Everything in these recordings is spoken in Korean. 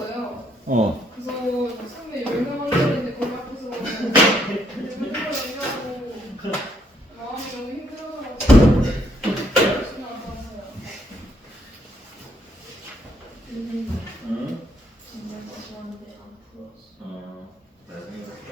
거예요. 그래서 선배 유명한 거인데 거기 앞에서 맨날 얘기하고 마음이 너무 힘들어서 열심히 안 봤어요. 응? 정말 마지막에 안 풀었어. 나중에 볼까?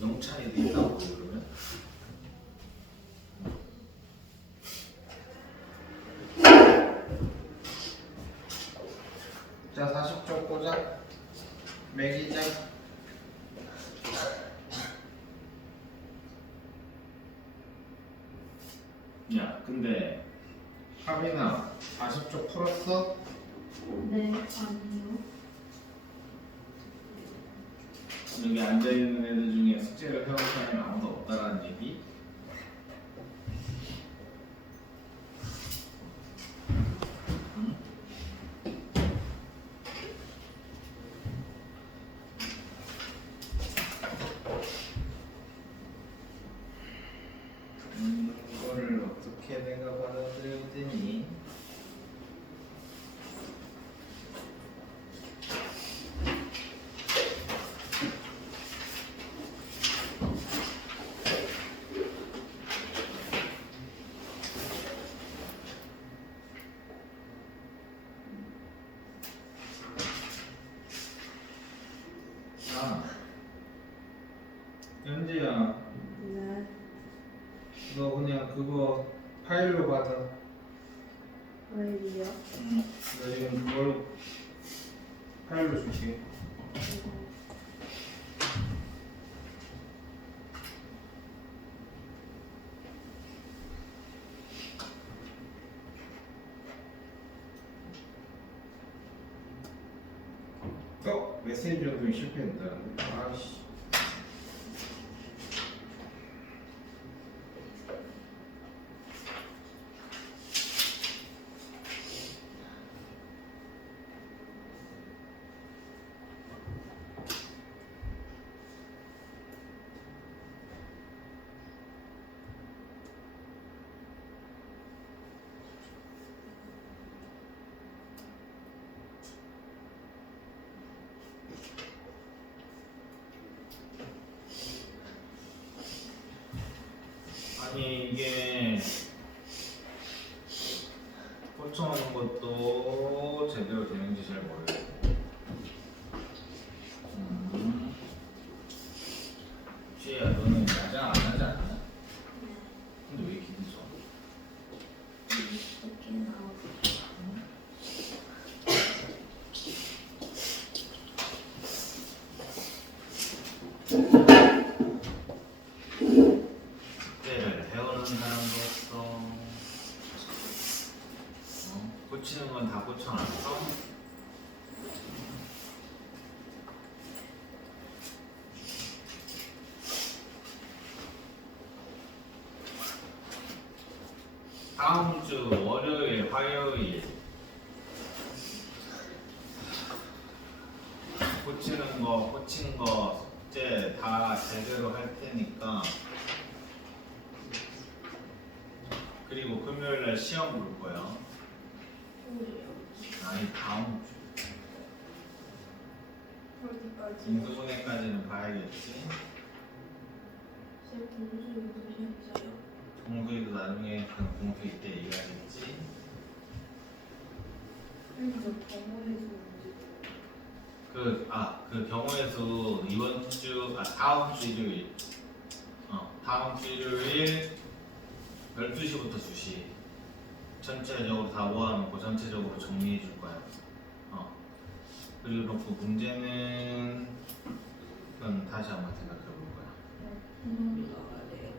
영찬이도 있다고 그러면? 자, 40쪽 보자. 매기자. 야, 근데 하빈아, 40쪽 풀었어? 네, 아니요. 여기 앉아있는 애들 중에 숙제를 해온 사람이 아무도 없다라는 얘기? 응? 이거를 어떻게 내가 받아들여야 되니? 아, 연지야, 네. 너 그냥 그거 파일로 받아. 왜요? 나 지금 그걸 파일로 줄게. 메시지 전송이 실패했다. 아씨. 아니 이게 꽂혀놓는 것도 제대로 되는지 잘 모르겠고 쥐야 너는 야자 안 하지 않냐? 근데 왜 이렇게 늦어? 이렇게 나오고. 숙제를 배우는 사람으로서 꽂히는 건 다 꽂혀놨어? 다음 주 월요일, 화요일 꽂힌 거 숙제 다 제대로 할 테니까 그리고 금요일 날 시험 볼 거야. 아니 다음 주 어디까지? 인수분해까지는 봐야겠지. 쌤 동수 도시했어요. 공수이도 나중에 그 공수이 때 얘기하겠지. 저 병원에서 그 경우의 수 이번 주 다음 주 일요일 다음 주 일요일 12시부터 2시 전체적으로 다 모아놓고 전체적으로 정리해 줄 거야. 그리고 놓고 문제는 그건 다시 한번 생각해 볼 거야. 동성주 나가야 돼요.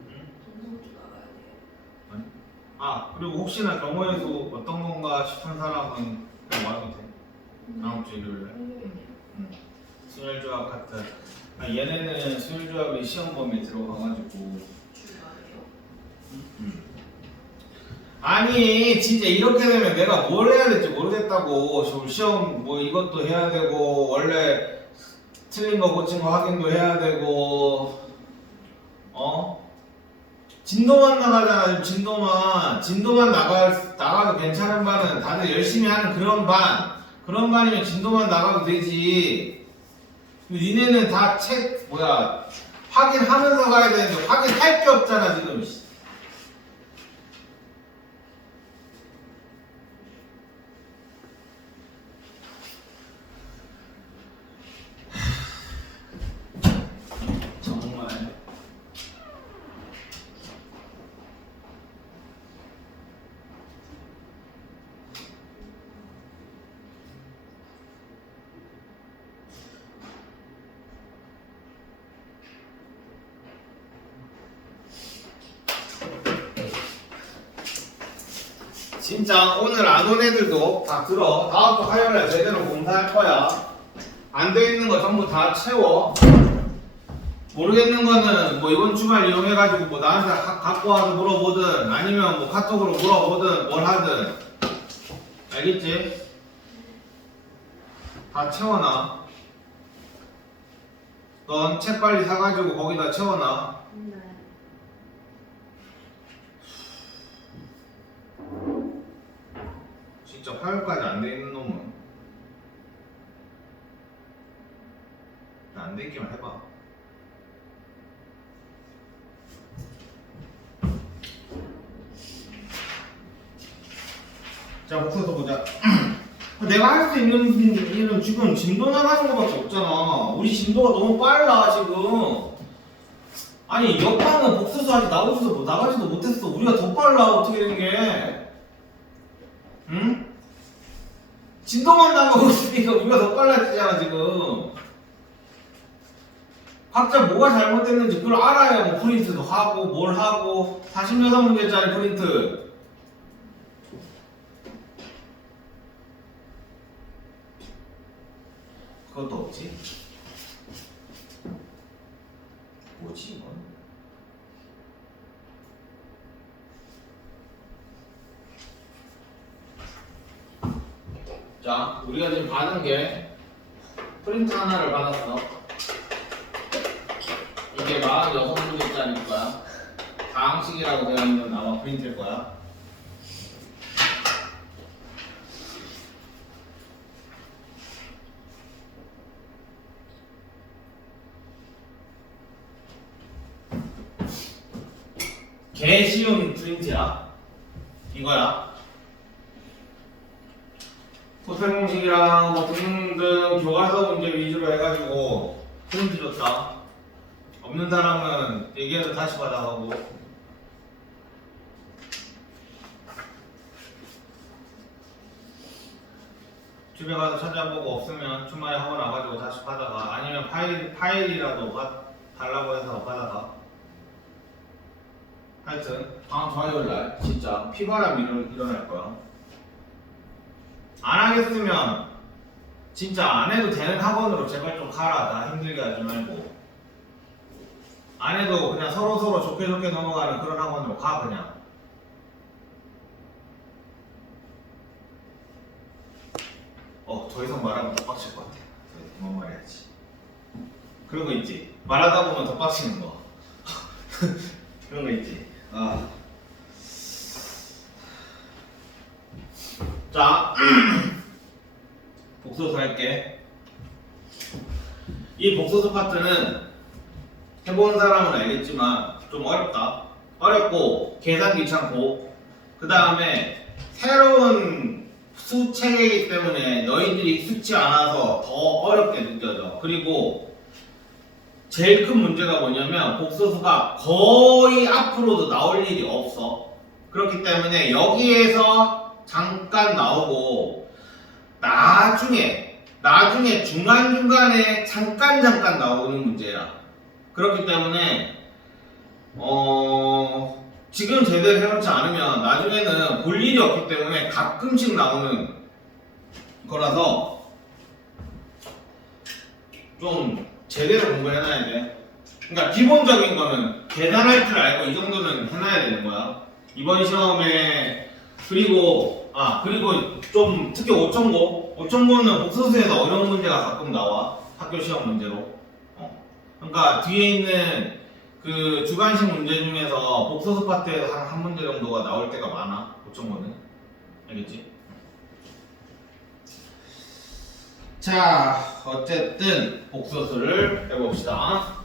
동성주 나가야 돼요. 그리고 혹시나 경우의 수 어떤 건가 싶은 사람은 그냥 와도 돼. 다음 주 일요일에. 순혈조합 같은 얘네는 순혈조합이 시험 범위에 들어가가지고 주말에요? 아니 진짜 이렇게 되면 내가 뭘 해야 될지 모르겠다고. 저 시험 뭐 이것도 해야 되고 원래 틀린 거 고친 거 확인도 해야 되고 진도만 나가잖아. 지금 진도만 나가도 괜찮은 반은 다들 열심히 하는 그런 반이면 진도만 나가도 되지. 니네는 다 확인하면서 가야 되는데 확인할 게 없잖아 지금. 정말. 진짜 오늘 안 온 애들도 다 들어. 다음 주 화요일에 제대로 공사할 거야. 안 돼 있는 거 전부 다 채워. 모르겠는 거는 뭐 이번 주말 이용해가지고 뭐 나한테 갖고 와서 물어보든 아니면 뭐 카톡으로 물어보든 뭘 하든. 알겠지? 다 채워놔. 넌 책 빨리 사가지고 거기다 채워놔. 네. 진짜 화요일까지 안 돼 있는 놈은 안 돼 있기만 해봐. 자, 목소리 보자. 내가 할 수 있는 일은 지금 진도 나가는 거밖에 없잖아. 우리 진도가 너무 빨라 지금. 아니 옆방은 복수수 아직 나가지도 못했어. 우리가 더 빨라. 어떻게 된 게? 응? 진도만 나가고 있으니까 우리가 더 빨라지잖아 지금. 각자 뭐가 잘못됐는지 그걸 알아야 뭐 프린트도 하고 뭘 하고. 46문제짜리 프린트 그것도 없지? 뭐지 이건? 자, 우리가 지금 받은 게 프린트 하나를 받았어. 이게 46문제짜리일 거야. 다항식이라고 되어 있는 아마 프린트일 거야. 개 쉬운 프린트야. 이거야. 토탈 공식이랑 뭐 등등 교과서 문제 위주로 해가지고 프린트 줬다. 없는 사람은 얘기해서 다시 받아가고. 집에 가서 찾아보고 없으면 주말에 학원 와가지고 다시 받아가. 아니면 파일이라도 달라고 해서 받아가. 하여튼 다음 화요일날 진짜 피바람이 일어날 거야. 안 하겠으면 진짜 안 해도 되는 학원으로 제발 좀 가라. 나 힘들게 하지 말고. 안 해도 그냥 서로 좋게 넘어가는 그런 학원으로 가 그냥. 더 이상 말하면 더 빡칠 것 같아. 그만 말해야지. 그런 거 있지. 말하다 보면 더 빡치는 거. 그런 거 있지. 자, 복소수 할게. 이 복소수 파트는 해본 사람은 알겠지만 좀 어렵다. 어렵고 계산 귀찮고, 그 다음에 새로운 수체계이기 때문에 너희들이 익숙치 않아서 더 어렵게 느껴져. 그리고 제일 큰 문제가 뭐냐면 복소수가 거의 앞으로도 나올 일이 없어. 그렇기 때문에 여기에서 잠깐 나오고 나중에 중간중간에 잠깐 나오는 문제야. 그렇기 때문에 지금 제대로 해놓지 않으면 나중에는 볼 일이 없기 때문에 가끔씩 나오는 거라서 좀 제대로 공부해놔야 돼. 그러니까 기본적인 거는 계산할 줄 알고 이 정도는 해놔야 되는 거야. 이번 시험에 그리고 좀 특히 5천고는 복소수에서 어려운 문제가 가끔 나와. 학교 시험 문제로. 그러니까 뒤에 있는 그 주관식 문제 중에서 복소수 파트에서 한 문제 정도가 나올 때가 많아. 5천고는. 알겠지? 자, 어쨌든 복소수를 해봅시다.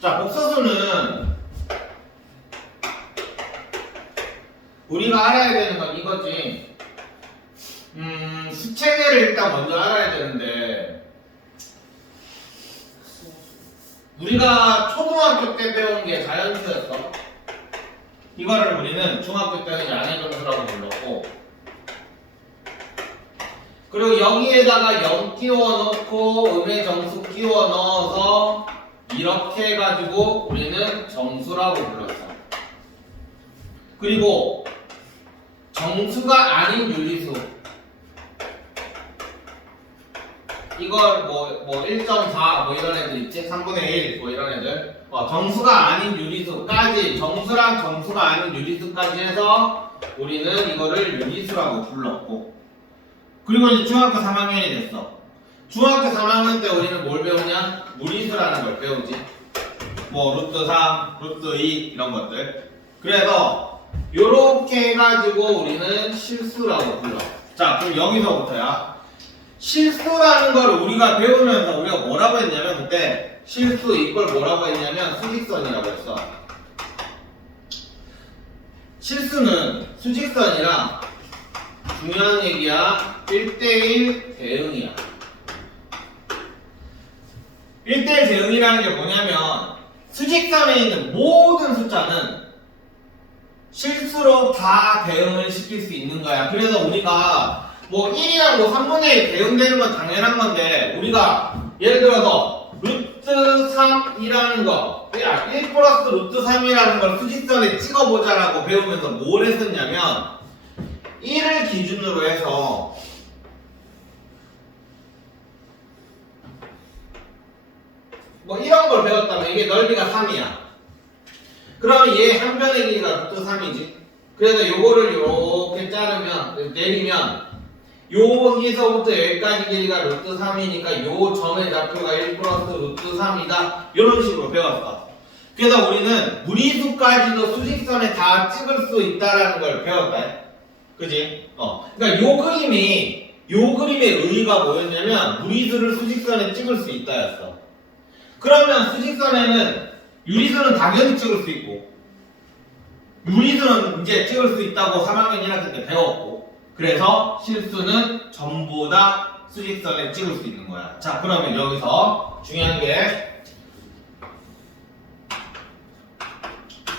자, 복소수는 우리가 알아야 되는 건 이거지. 수체계를 일단 먼저 알아야 되는데, 우리가 초등학교 때 배운 게 자연수였어. 이거를 우리는 중학교 때는 양의정수라고 불렀고, 그리고 여기에다가 0 끼워 넣고 음의 정수 끼워 넣어서 이렇게 해가지고 우리는 정수라고 불렀어. 그리고 정수가 아닌 유리수, 이걸 뭐 1.4 뭐 이런 애들 있지? 3분의 1 뭐 이런 애들, 정수가 아닌 유리수까지, 정수랑 정수가 아닌 유리수까지 해서 우리는 이거를 유리수라고 불렀고, 그리고 이제 중학교 3학년이 됐어. 중학교 3학년 때 우리는 뭘 배우냐? 무리수라는 걸 배우지. 뭐 루트 3, 루트 2 이런 것들. 그래서 요렇게 해가지고 우리는 실수라고 불러. 자, 그럼 여기서부터야. 실수라는 걸 우리가 배우면서 우리가 뭐라고 했냐면, 그때 실수 이걸 뭐라고 했냐면 수직선이라고 했어. 실수는 수직선이랑 중요한 얘기야. 1대1 대응이야. 1대1 대응이라는 게 뭐냐면, 수직선에 있는 모든 숫자는 실수로 다 대응을 시킬 수 있는 거야. 그래서 우리가 뭐 1이랑 뭐 3분의 1 대응되는 건 당연한 건데, 우리가 예를 들어서 루트 3이라는 거, 1 플러스 루트 3이라는 걸 수직선에 찍어보자라고 배우면서 뭘 했었냐면, 1을 기준으로 해서 뭐 이런 걸 배웠다면, 이게 넓이가 3이야. 그러면 얘 한 변의 길이가 루트 3이지. 그래서 요거를 요렇게 자르면, 내리면 여기서부터 여기까지 길이가 루트 3이니까 요 점의 좌표가 1 플러스 루트 3이다. 이런 식으로 배웠어. 그래서 우리는 무리수까지도 수직선에 다 찍을 수 있다라는 걸 배웠다. 그지? 그러니까 요 그림의 의의가 뭐였냐면, 무리수를 수직선에 찍을 수 있다였어. 그러면 수직선에는 유리수는 당연히 찍을 수 있고, 무리수는 이제 찍을 수 있다고 3학년 1학기 때 배웠고, 그래서 실수는 전부 다 수직선에 찍을 수 있는 거야. 자, 그러면 여기서 중요한 게,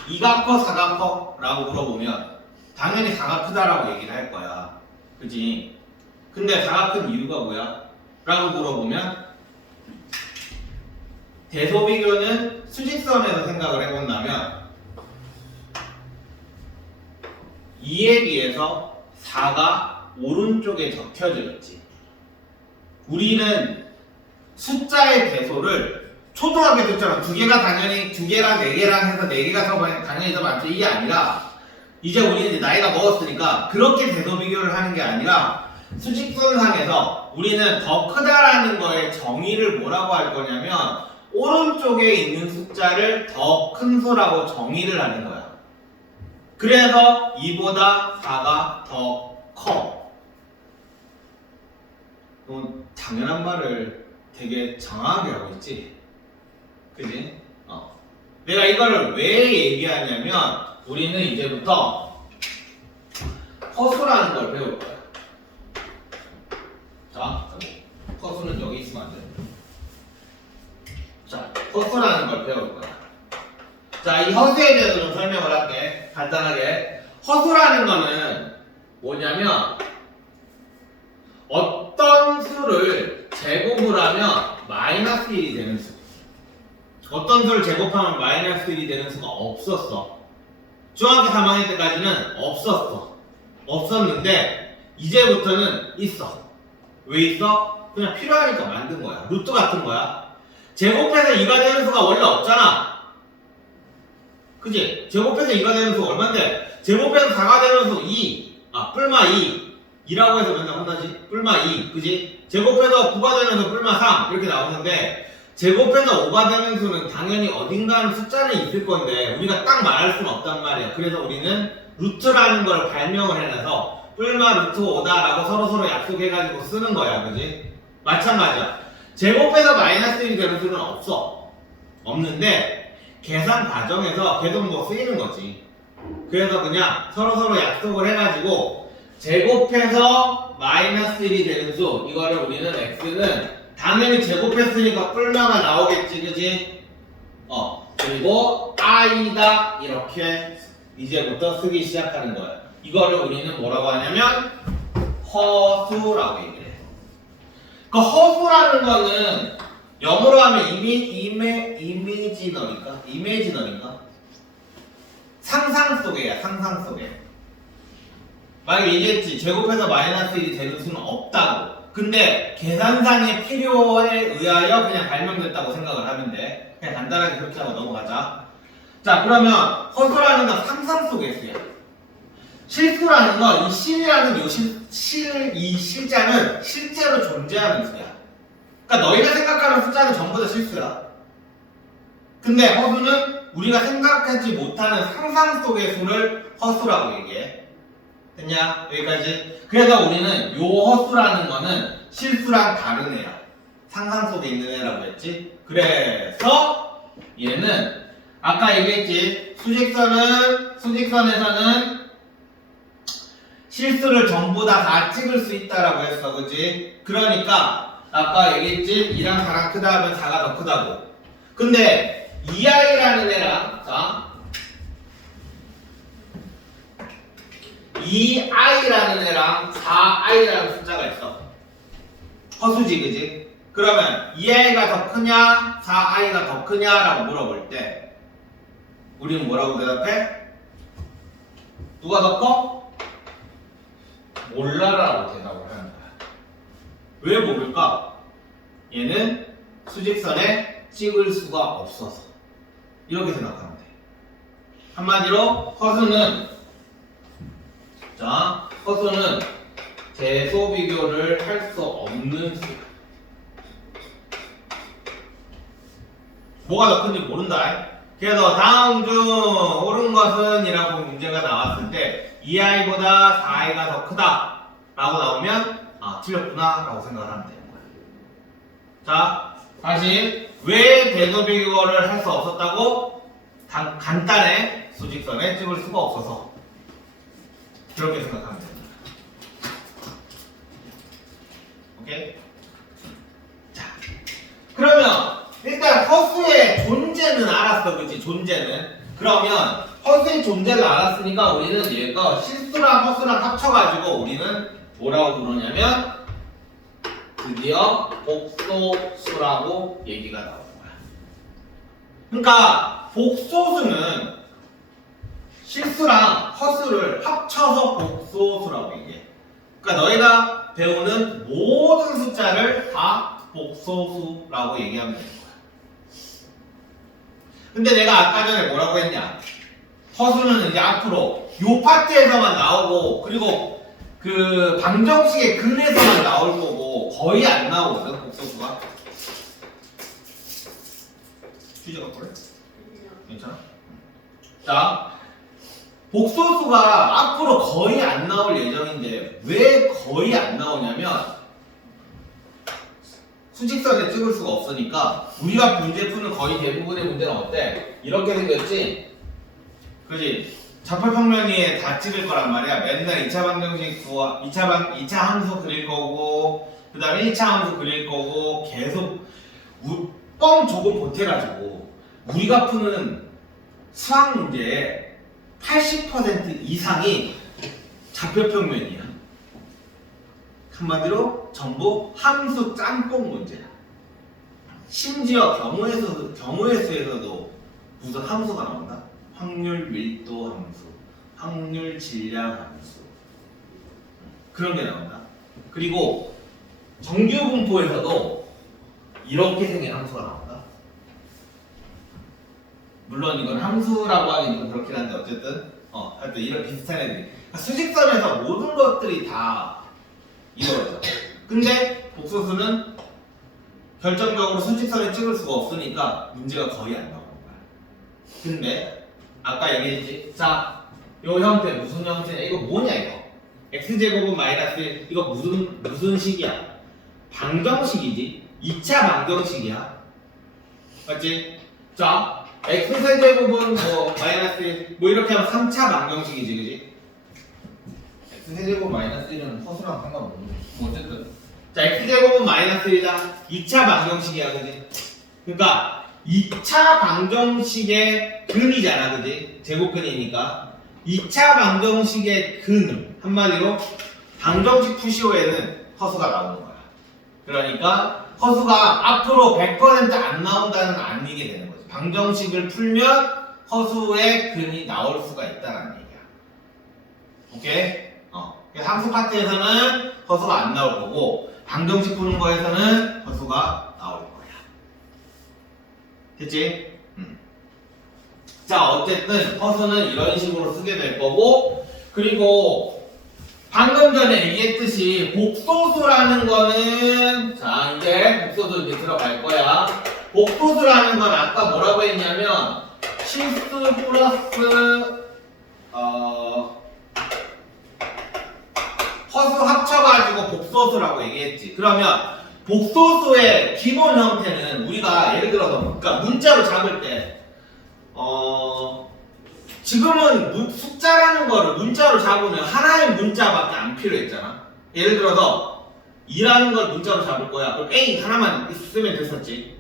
이가 커 사가 커? 라고 물어보면 당연히 사가 크다라고 얘기를 할 거야. 그치? 근데 사가 큰 이유가 뭐야? 라고 물어보면, 대소비교는 수직선에서 생각을 해본다면 2에 비해서 4가 오른쪽에 적혀져 있지. 우리는 숫자의 대소를 초등학교 때처럼 2개랑 4개랑 해서 4개가 더 당연히 더 많죠. 이게 아니라, 이제 우리는 이제 나이가 먹었으니까 그렇게 대소 비교를 하는 게 아니라, 수직선상에서 우리는 더 크다라는 거의 정의를 뭐라고 할 거냐면, 오른쪽에 있는 숫자를 더 큰 수라고 정의를 하는 거야. 그래서 2보다 4가 더 커. 넌 당연한 말을 되게 장황하게 하고 있지? 그지? 내가 이거를 왜 얘기하냐면, 우리는 이제부터 허수라는 걸 배울 거야. 자, 허수는 여기 있으면 안 돼. 자, 허수라는 걸 배울 거야. 자, 이 허수에 대해서 좀 설명을 할게. 간단하게. 허수라는 거는 뭐냐면, 어떤 수를 제곱을 하면 마이너스 1이 되는 수. 어떤 수를 제곱하면 마이너스 1이 되는 수가 없었어. 중학교 3학년 때까지는 없었어. 없었는데 이제부터는 있어. 왜 있어? 그냥 필요하니까 만든 거야. 루트 같은 거야. 제곱해서 2가 되는 수가 원래 없잖아. 그지? 제곱해서 2가 되는 수 얼만데? 제곱해서 4가 되는 수 2. 뿔마 2. 2라고 해서 맨날 혼나지? 뿔마 2. 그지? 제곱해서 9가 되는 수 뿔마 3. 이렇게 나오는데 제곱해서 5가 되는 수는 당연히 어딘가는 숫자는 있을 건데 우리가 딱 말할 수는 없단 말이야. 그래서 우리는 루트라는 걸 발명을 해놔서 뿔마 루트 5다라고 서로서로 약속해가지고 쓰는 거야. 그지? 마찬가지야. 제곱해서 마이너스 1이 되는 수는 없어. 없는데 계산 과정에서 계속 뭐 쓰이는 거지. 그래서 그냥 서로서로 약속을 해가지고 제곱해서 마이너스 1이 되는 수 이거를 우리는 x는 당연히 제곱했으니까 뿔마가 나오겠지. 그지? 그리고 i다 이렇게 이제부터 쓰기 시작하는 거야. 이거를 우리는 뭐라고 하냐면 허수라고 얘기해. 그 허수라는 거는 영어로 하면 이미지너인가? 상상 속에야, 상상 속에. 만약에 얘기했지, 제곱해서 마이너스 1이 되는 수는 없다고. 근데 계산상의 필요에 의하여 그냥 발명됐다고 생각을 하면 돼. 그냥 간단하게 그렇게 하고 넘어가자. 자, 그러면 허수라는 건 상상 속의 수야. 실수라는 건 이 실이라는 이 실자는 실제로 존재하는 수야. 그러니까 너희가 생각하는 숫자는 전부 다 실수야. 근데 허수는 우리가 생각하지 못하는 상상 속의 수를 허수라고 얘기해. 됐냐? 여기까지. 그래서 우리는 요 허수라는 거는 실수랑 다른 애야. 상상 속에 있는 애라고 했지. 그래서 얘는 아까 얘기했지. 수직선에서는 실수를 전부 다 찍을 수 있다라고 했어. 그지? 그러니까 아까 얘기했지. 2랑 4랑 크다 하면 4가 더 크다고. 근데 2i라는 애랑 자 2i라는 애랑 4i라는 숫자가 있어. 허수지. 그지? 그러면 2i가 더 크냐 4i가 더 크냐라고 물어볼 때 우리는 뭐라고 대답해? 누가 더 커? 몰라라고 대답을 하는 거야. 왜 모를까? 얘는 수직선에 찍을 수가 없어서. 이렇게 생각하면 돼. 한마디로 허수는 대소 비교를 할 수 없는 수야. 뭐가 더 큰지 모른다. 그래서 다음 중 옳은 것은 이라고 문제가 나왔을 때 2i보다 4i가 더 크다 라고 나오면 틀렸구나 라고 생각을 하면 되는 거야. 자, 다시 왜 대소 비교를 할 수 없었다고? 간단해. 수직선에 찍을 수가 없어서. 그렇게 생각하면 됩니다. 오케이? 자, 그러면 일단 허수의 존재는 알았어. 그치? 존재는. 그러면 허수의 존재를 알았으니까 우리는 얘가 실수랑 허수랑 합쳐가지고 우리는 뭐라고 부르냐면 드디어 복소수라고 얘기가 나오는 거야. 그러니까 복소수는 실수랑 허수를 합쳐서 복소수라고 얘기해. 그러니까 너희가 배우는 모든 숫자를 다 복소수라고 얘기하면 되는 거야. 근데 내가 아까 전에 뭐라고 했냐? 허수는 이제 앞으로 요 파트에서만 나오고 그리고 그 방정식의 근에서만 나올 거고 거의 안 나오거든 복소수가. 휴지 갖고 그래? 괜찮아? 자, 복소수가 앞으로 거의 안 나올 예정인데 왜 거의 안 나오냐면 수직선에 찍을 수가 없으니까 우리가 문제 푸는 거의 대부분의 문제는 어때? 이렇게 생겼지? 그지? 좌표평면위에 다 찍을 거란 말이야. 맨날 2차 방정식 2차 함수 그릴 거고 그 다음에 1차 함수 그릴 거고 계속 뻥 조금 보태가지고 우리가 푸는 수학 문제의 80% 이상이 좌표평면이야. 한마디로 전부 함수 짬뽕 문제야. 심지어 경우의 수에서도 무슨 함수가 나온다. 확률 밀도 함수, 확률 질량 함수 그런 게 나온다. 그리고 정규 분포에서도 이렇게 생긴 함수가 나온다. 물론 이건 함수라고 하긴 좀 그렇긴 한데 어쨌든 하여튼 이런 비슷한 애들이 그러니까 수직선에서 모든 것들이 다 이루어져. 근데 복소수는 결정적으로 수직선을 찍을 수가 없으니까 문제가 거의 안 나오는 거야. 근데 아까 얘기했지. 자, 요 형태 무슨 형태냐? 이거 뭐냐 이거? x제곱은 마이너스 1 이거 무슨 식이야? 방정식이지. 2차 방정식이야. 맞지? 자, x세제곱은 뭐 마이너스 1 뭐 이렇게 하면 3차 방정식이지, 그지? x세제곱 마이너스 1은 허수랑 상관없는데 뭐 어쨌든 자, x제곱은 마이너스 1이다 2차 방정식이야, 그지? 그러니까 2차 방정식의 근이잖아, 그지? 제곱근이니까 2차 방정식의 근은 한마디로 방정식 푸시오에는 허수가 나오는 거야. 그러니까 허수가 앞으로 100% 안 나온다는 건 아니게 되는 거지. 방정식을 풀면 허수의 근이 나올 수가 있다는 얘기야. 오케이? 함수 파트에서는 허수가 안 나올 거고 방정식 푸는 거에서는 허수가 나올 거야. 됐지? 자, 어쨌든 허수는 이런 식으로 쓰게 될 거고 그리고 방금 전에 얘기했듯이 복소수라는 거는 자, 이제 복소수 이제 들어갈 거야. 복소수라는 건 아까 뭐라고 했냐면 실수 플러스 허수 합쳐가지고 복소수라고 얘기했지. 그러면 복소수의 기본 형태는 우리가 예를 들어서 그러니까 문자로 잡을 때 지금은 숫자라는 거를 문자로 잡으면 하나의 문자밖에 안 필요했잖아. 예를 들어서 2라는 걸 문자로 잡을 거야. 그럼 A 하나만 쓰면 됐었지.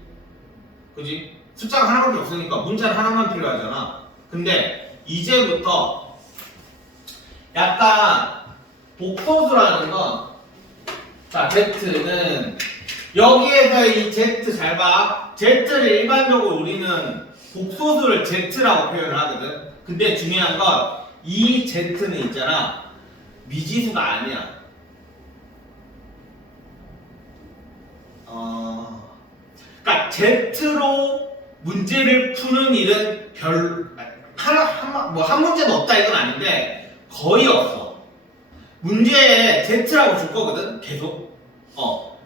그지? 숫자가 하나밖에 없으니까 문자를 하나만 필요하잖아. 근데 이제부터 약간 복소수라는 건 자, Z는 여기에서 이 Z 잘 봐. Z를 일반적으로 우리는 복소수를 Z라고 표현을 하거든. 근데 중요한 건 이 Z는 있잖아. 미지수가 아니야. 그러니까 Z로 문제를 푸는 일은 한 문제도 없다 이건 아닌데 거의 없어. 문제에 Z라고 줄 거거든. 계속.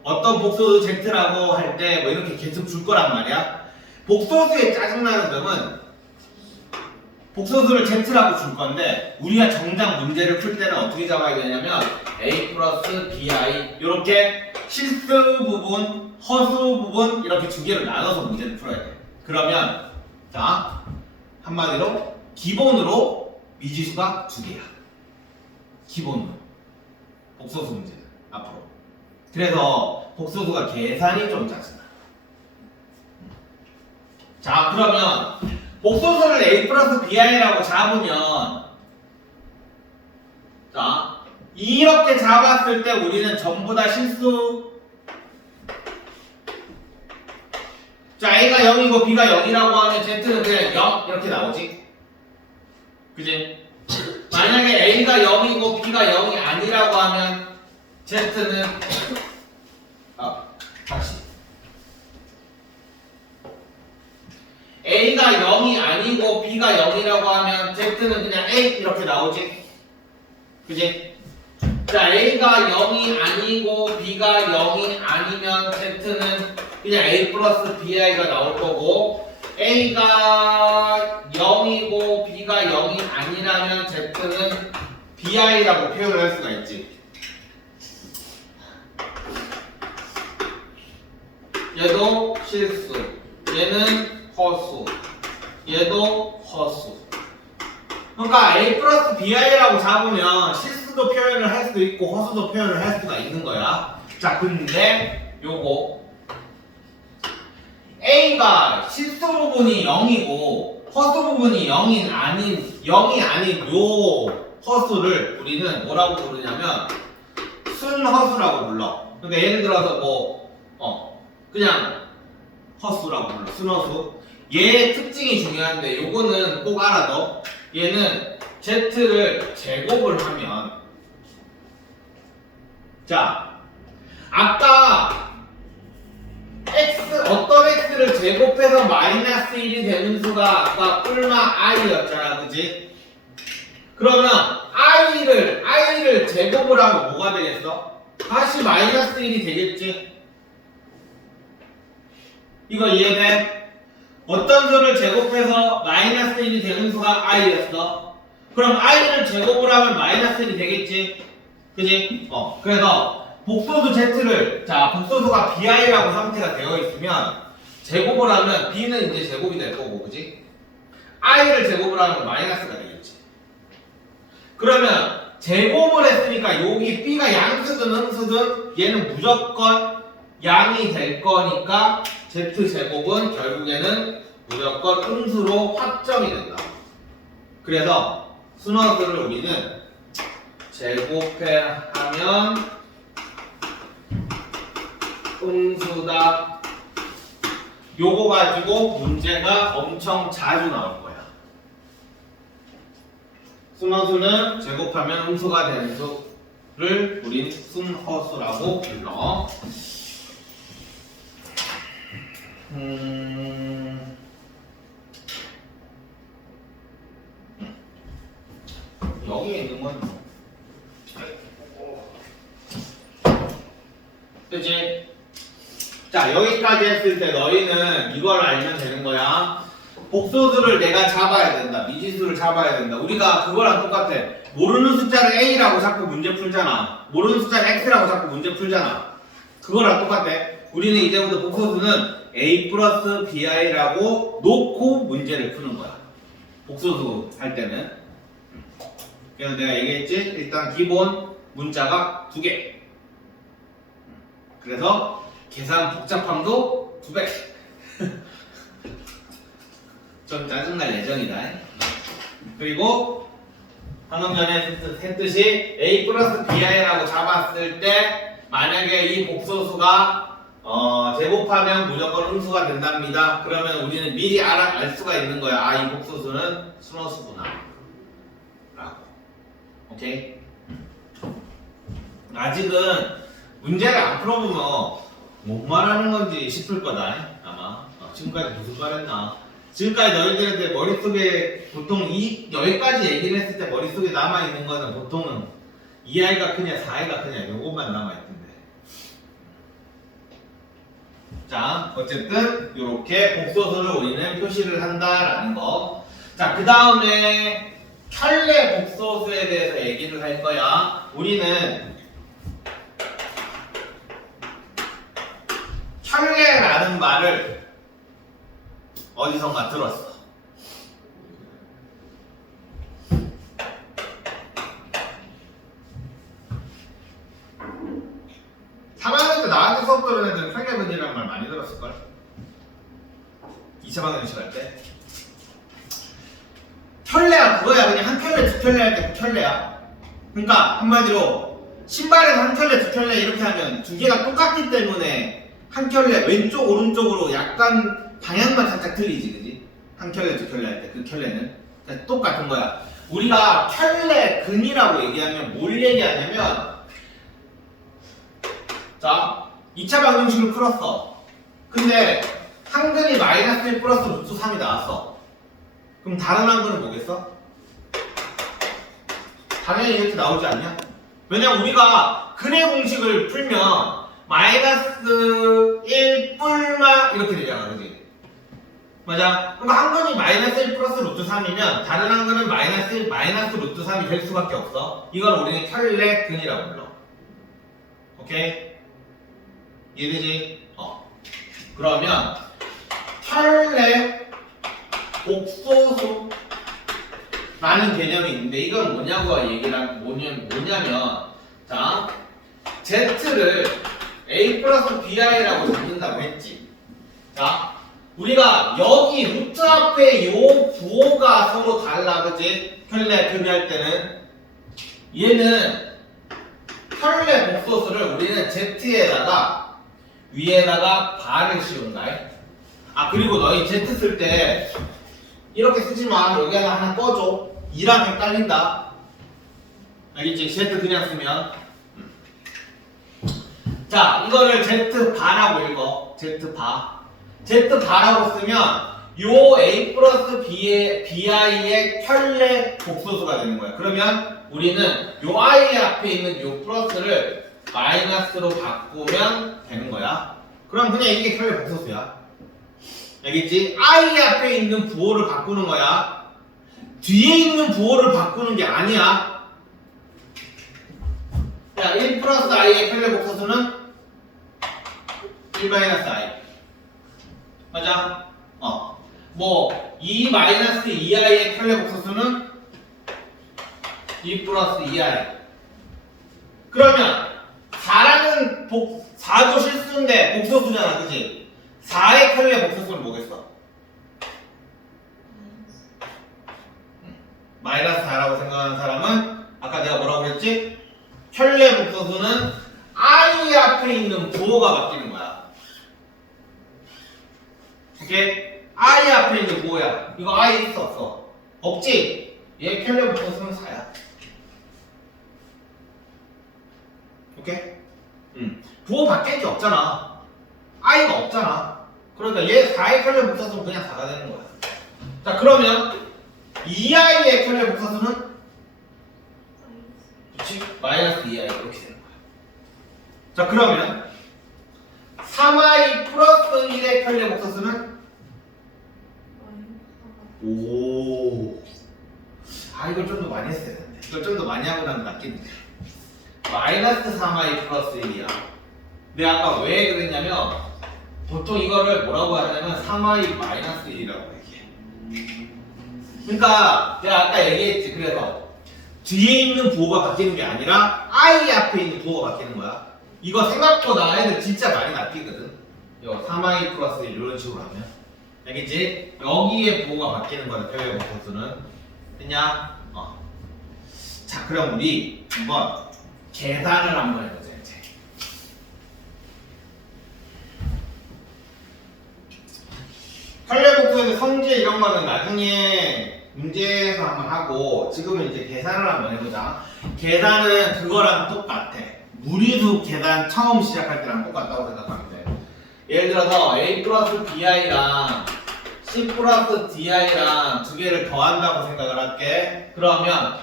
어떤 복소수 Z라고 할 때 뭐 이렇게 계속 줄 거란 말이야. 복소수의 짜증나는 점은 복소수를 Z라고 줄 건데 우리가 정작 문제를 풀 때는 어떻게 잡아야 되냐면 A 플러스 BI 이렇게 실수 부분, 허수 부분 이렇게 두 개를 나눠서 문제를 풀어야 돼. 그러면 자 한마디로 기본으로 미지수가 두 개야. 기본으로 복소수 문제는 앞으로. 그래서 복소수가 계산이 좀 짜증나. 자 그러면 복소수를 A 플러스 BI라고 잡으면 자 이렇게 잡았을 때 우리는 전부 다 실수. 자 A가 0이고 B가 0이라고 하면 Z는 그냥 0 이렇게 나오지. 그지? 만약에 A가 0이고 B가 0이 아니라고 하면 Z는 다시 A가 0이 아니고 B가 0이라고 하면 Z는 그냥 A 이렇게 나오지. 그지? 자 A가 0이 아니고 B가 0이 아니면 Z는 그냥 A 플러스 BI가 나올 거고 A가 0이고 B가 0이 아니라면 Z는 BI라고 표현을 할 수가 있지. 얘도 실수, 얘는 허수, 얘도 허수. 그러니까 A 플러스 BI라고 잡으면 실수도 표현을 할 수도 있고 허수도 표현을 할 수가 있는 거야. 자 근데 요거 A가 실수 부분이 0이고 허수 부분이 0이 아닌 요 허수를 우리는 뭐라고 부르냐면 순허수라고 불러. 그러니까 예를 들어서 뭐 그냥 허수라고 불러. 순허수. 얘의 특징이 중요한데 요거는 꼭 알아둬. 얘는 Z를 제곱을 하면 자 아까 x 어떤 x를 제곱해서 마이너스 1이 되는 수가 아까 뿔마 i였잖아, 그지? 그러면 i를 제곱을 하면 뭐가 되겠어? 다시 마이너스 1이 되겠지? 이거 이해돼? 어떤 수를 제곱해서 마이너스 1이 되는 수가 i였어? 그럼 i를 제곱을 하면 마이너스 1이 되겠지? 그지? 그래서 복소수 z를, 자, 복소수가 bi라고 형태가 되어 있으면 제곱을 하면 b는 이제 제곱이 될 거고, 그지? i를 제곱을 하면 마이너스가 되겠지. 그러면 제곱을 했으니까 여기 b가 양수든 음수든 얘는 무조건 양이 될 거니까 z제곱은 결국에는 무조건 음수로 확정이 된다. 그래서 순서들을 우리는 제곱하면 음수다. 요거 가지고 문제가 엄청 자주 나올 거야. 순허수는 제곱하면 음수가 되는 수를 우린 순허수라고 불러. 여기에 있는 건 그치? 자, 여기까지 했을 때 너희는 이걸 알면 되는 거야. 복소수를 내가 잡아야 된다. 미지수를 잡아야 된다. 우리가 그거랑 똑같아. 모르는 숫자를 a라고 자꾸 문제 풀잖아. 모르는 숫자를 x라고 자꾸 문제 풀잖아. 그거랑 똑같아. 우리는 이제부터 복소수는 a 플러스 bi라고 놓고 문제를 푸는 거야. 복소수 할 때는. 그래서 내가 얘기했지? 일단 기본 문자가 2개. 그래서 계산 복잡함도 2배. 좀 짜증날 예정이다. 그리고 방금 전에 했듯이 a 플러스 bi라고 잡았을 때 만약에 이 복소수가 제곱하면 무조건 음수가 된답니다. 그러면 우리는 미리 알 수가 있는 거야. 아, 이 복소수는 순허수구나 라고. 오케이? 아직은 문제를 안 풀어보면 뭔 말하는 건지 싶을 거다. 아마 지금까지 무슨 말 했나. 지금까지 너희들한테 머릿속에 보통 여기까지 얘기를 했을 때 머릿속에 남아있는 거는 보통은 2i가 크냐 4i가 크냐 요것만 남아있던데. 자, 어쨌든 이렇게 복소수를 우리는 표시를 한다라는 거. 자, 그 다음에 켤레 복소수에 대해서 얘기를 할 거야. 우리는 켤레라는 말을 어디선가 들었어. 삼학년 때 나한테 수업 들은 애들은 켤레분이라는 말 많이 들었을걸? 2차 방정식 할 때. 켤레야 그거야. 그냥 한 켤레 두 켤레 할 때 그 켤레야. 그러니까 한마디로 신발에서 한 켤레 두 켤레 이렇게 하면 두 개가 똑같기 때문에 한 켤레 왼쪽 오른쪽으로 약간 방향만 살짝 틀리지, 그지? 한 켤레 두 켤레 할 때 그 켤레는 똑같은 거야. 우리가 켤레 근이라고 얘기하면 뭘 얘기하냐면, 자, 2차 방정식을 풀었어. 근데 한 근이 마이너스 1 플러스 루트 3이 나왔어. 그럼 다른 한 근은 뭐겠어? 당연히 이렇게 나오지 않냐? 왜냐면 우리가 근의 공식을 풀면 마이너스 1 뿔마 이렇게 되잖아, 그지? 맞아? 그러니까 한 근이 마이너스 1 플러스 루트 3이면 다른 한 근은 마이너스 1 마이너스 루트 3이 될 수밖에 없어. 이걸 우리는 켤레 근이라고 불러. 오케이? 이해되지? 그러면 켤레 복소수 라는 개념이 있는데 이건 뭐냐고 얘기를 뭐냐면, 자, z를 a 플러스 bi라고 잡는다고 했지. 자, 우리가 여기 루트 앞에 요 부호가 서로 달라, 그치? 켤레 금이할 때는 얘는 켤레 복소수를 우리는 z에다가 위에다가 바를 씌운다. 아, 그리고 너희 z 쓸 때 이렇게 쓰지 마. 여기 하나 꺼줘. 2랑 헷갈린다. 알겠지? z 그냥 쓰면. 자, 이거를 Z바라고 읽어. Z바라고 쓰면 요 A 플러스 BI의 켤레 복소수가 되는 거야. 그러면 우리는 요 I 앞에 있는 요 플러스를 마이너스로 바꾸면 되는 거야. 그럼 그냥 이게 켤레 복소수야. 알겠지? I 앞에 있는 부호를 바꾸는 거야. 뒤에 있는 부호를 바꾸는 게 아니야. 야, 1 플러스 i의 켤레 복소수는 1 마이너스 i. 맞아? 뭐 2 마이너스 2i의 켤레 복소수는 2 플러스 2i. 그러면 4라는 4도 실수인데 복소수잖아, 그치? 4의 켤레 복소수는 뭐겠어? 마이너스 4라고 생각하는 사람은 아까 내가 뭐라고 그랬지? 켤레 복소수는 i 앞에 있는 부호가 바뀌는 거야. 이게 i 앞에 있는 부호야. 이거 i 있어 없어? 없지? 얘 켤레 복소수는 4야. 오케이? 부호 바뀔 게 없잖아. i가 없잖아. 그러니까 얘 4의 켤레 복소수는 그냥 4가 되는 거야. 자, 그러면 2i의 켤레 복소수는 그치? 마이너스 2i 이렇게 되는 거야. 자, 그러면 3i 플러스 1의 켤레 복소수는 오. 이걸 좀 더 많이 했어야 되는데. 이걸 좀 더 많이 하고 나면 낫겠는데. 마이너스 3i 플러스 1이야. 내가 아까 왜 그랬냐면 보통 이거를 뭐라고 하냐면 3i 마이너스 1이라고 얘기해. 그러니까 내가 아까 얘기했지. 그래서 뒤에 있는 부호가 바뀌는 게 아니라 i 앞에 있는 부호가 바뀌는 거야. 이거 생각보다 애들 진짜 많이 낚이거든. 이거 3i 플러스 1 이런 식으로 하면. 알겠지? 여기에 부호가 바뀌는 거야. 켤레 복소수는. 됐냐? 자, 그럼 우리 한번 계산을 한번 해보자. 이제. 켤레 복소에서 성질 이런 거는 나중에 문제에서 한번 하고 지금은 이제 계산을 한번 해보자. 계산은 그거랑 똑같아. 무리수 계산 처음 시작할 때랑 똑같다고 생각하면 돼. 예를 들어서 A 플러스 BI랑 C 플러스 DI랑 두 개를 더한다고 생각을 할게. 그러면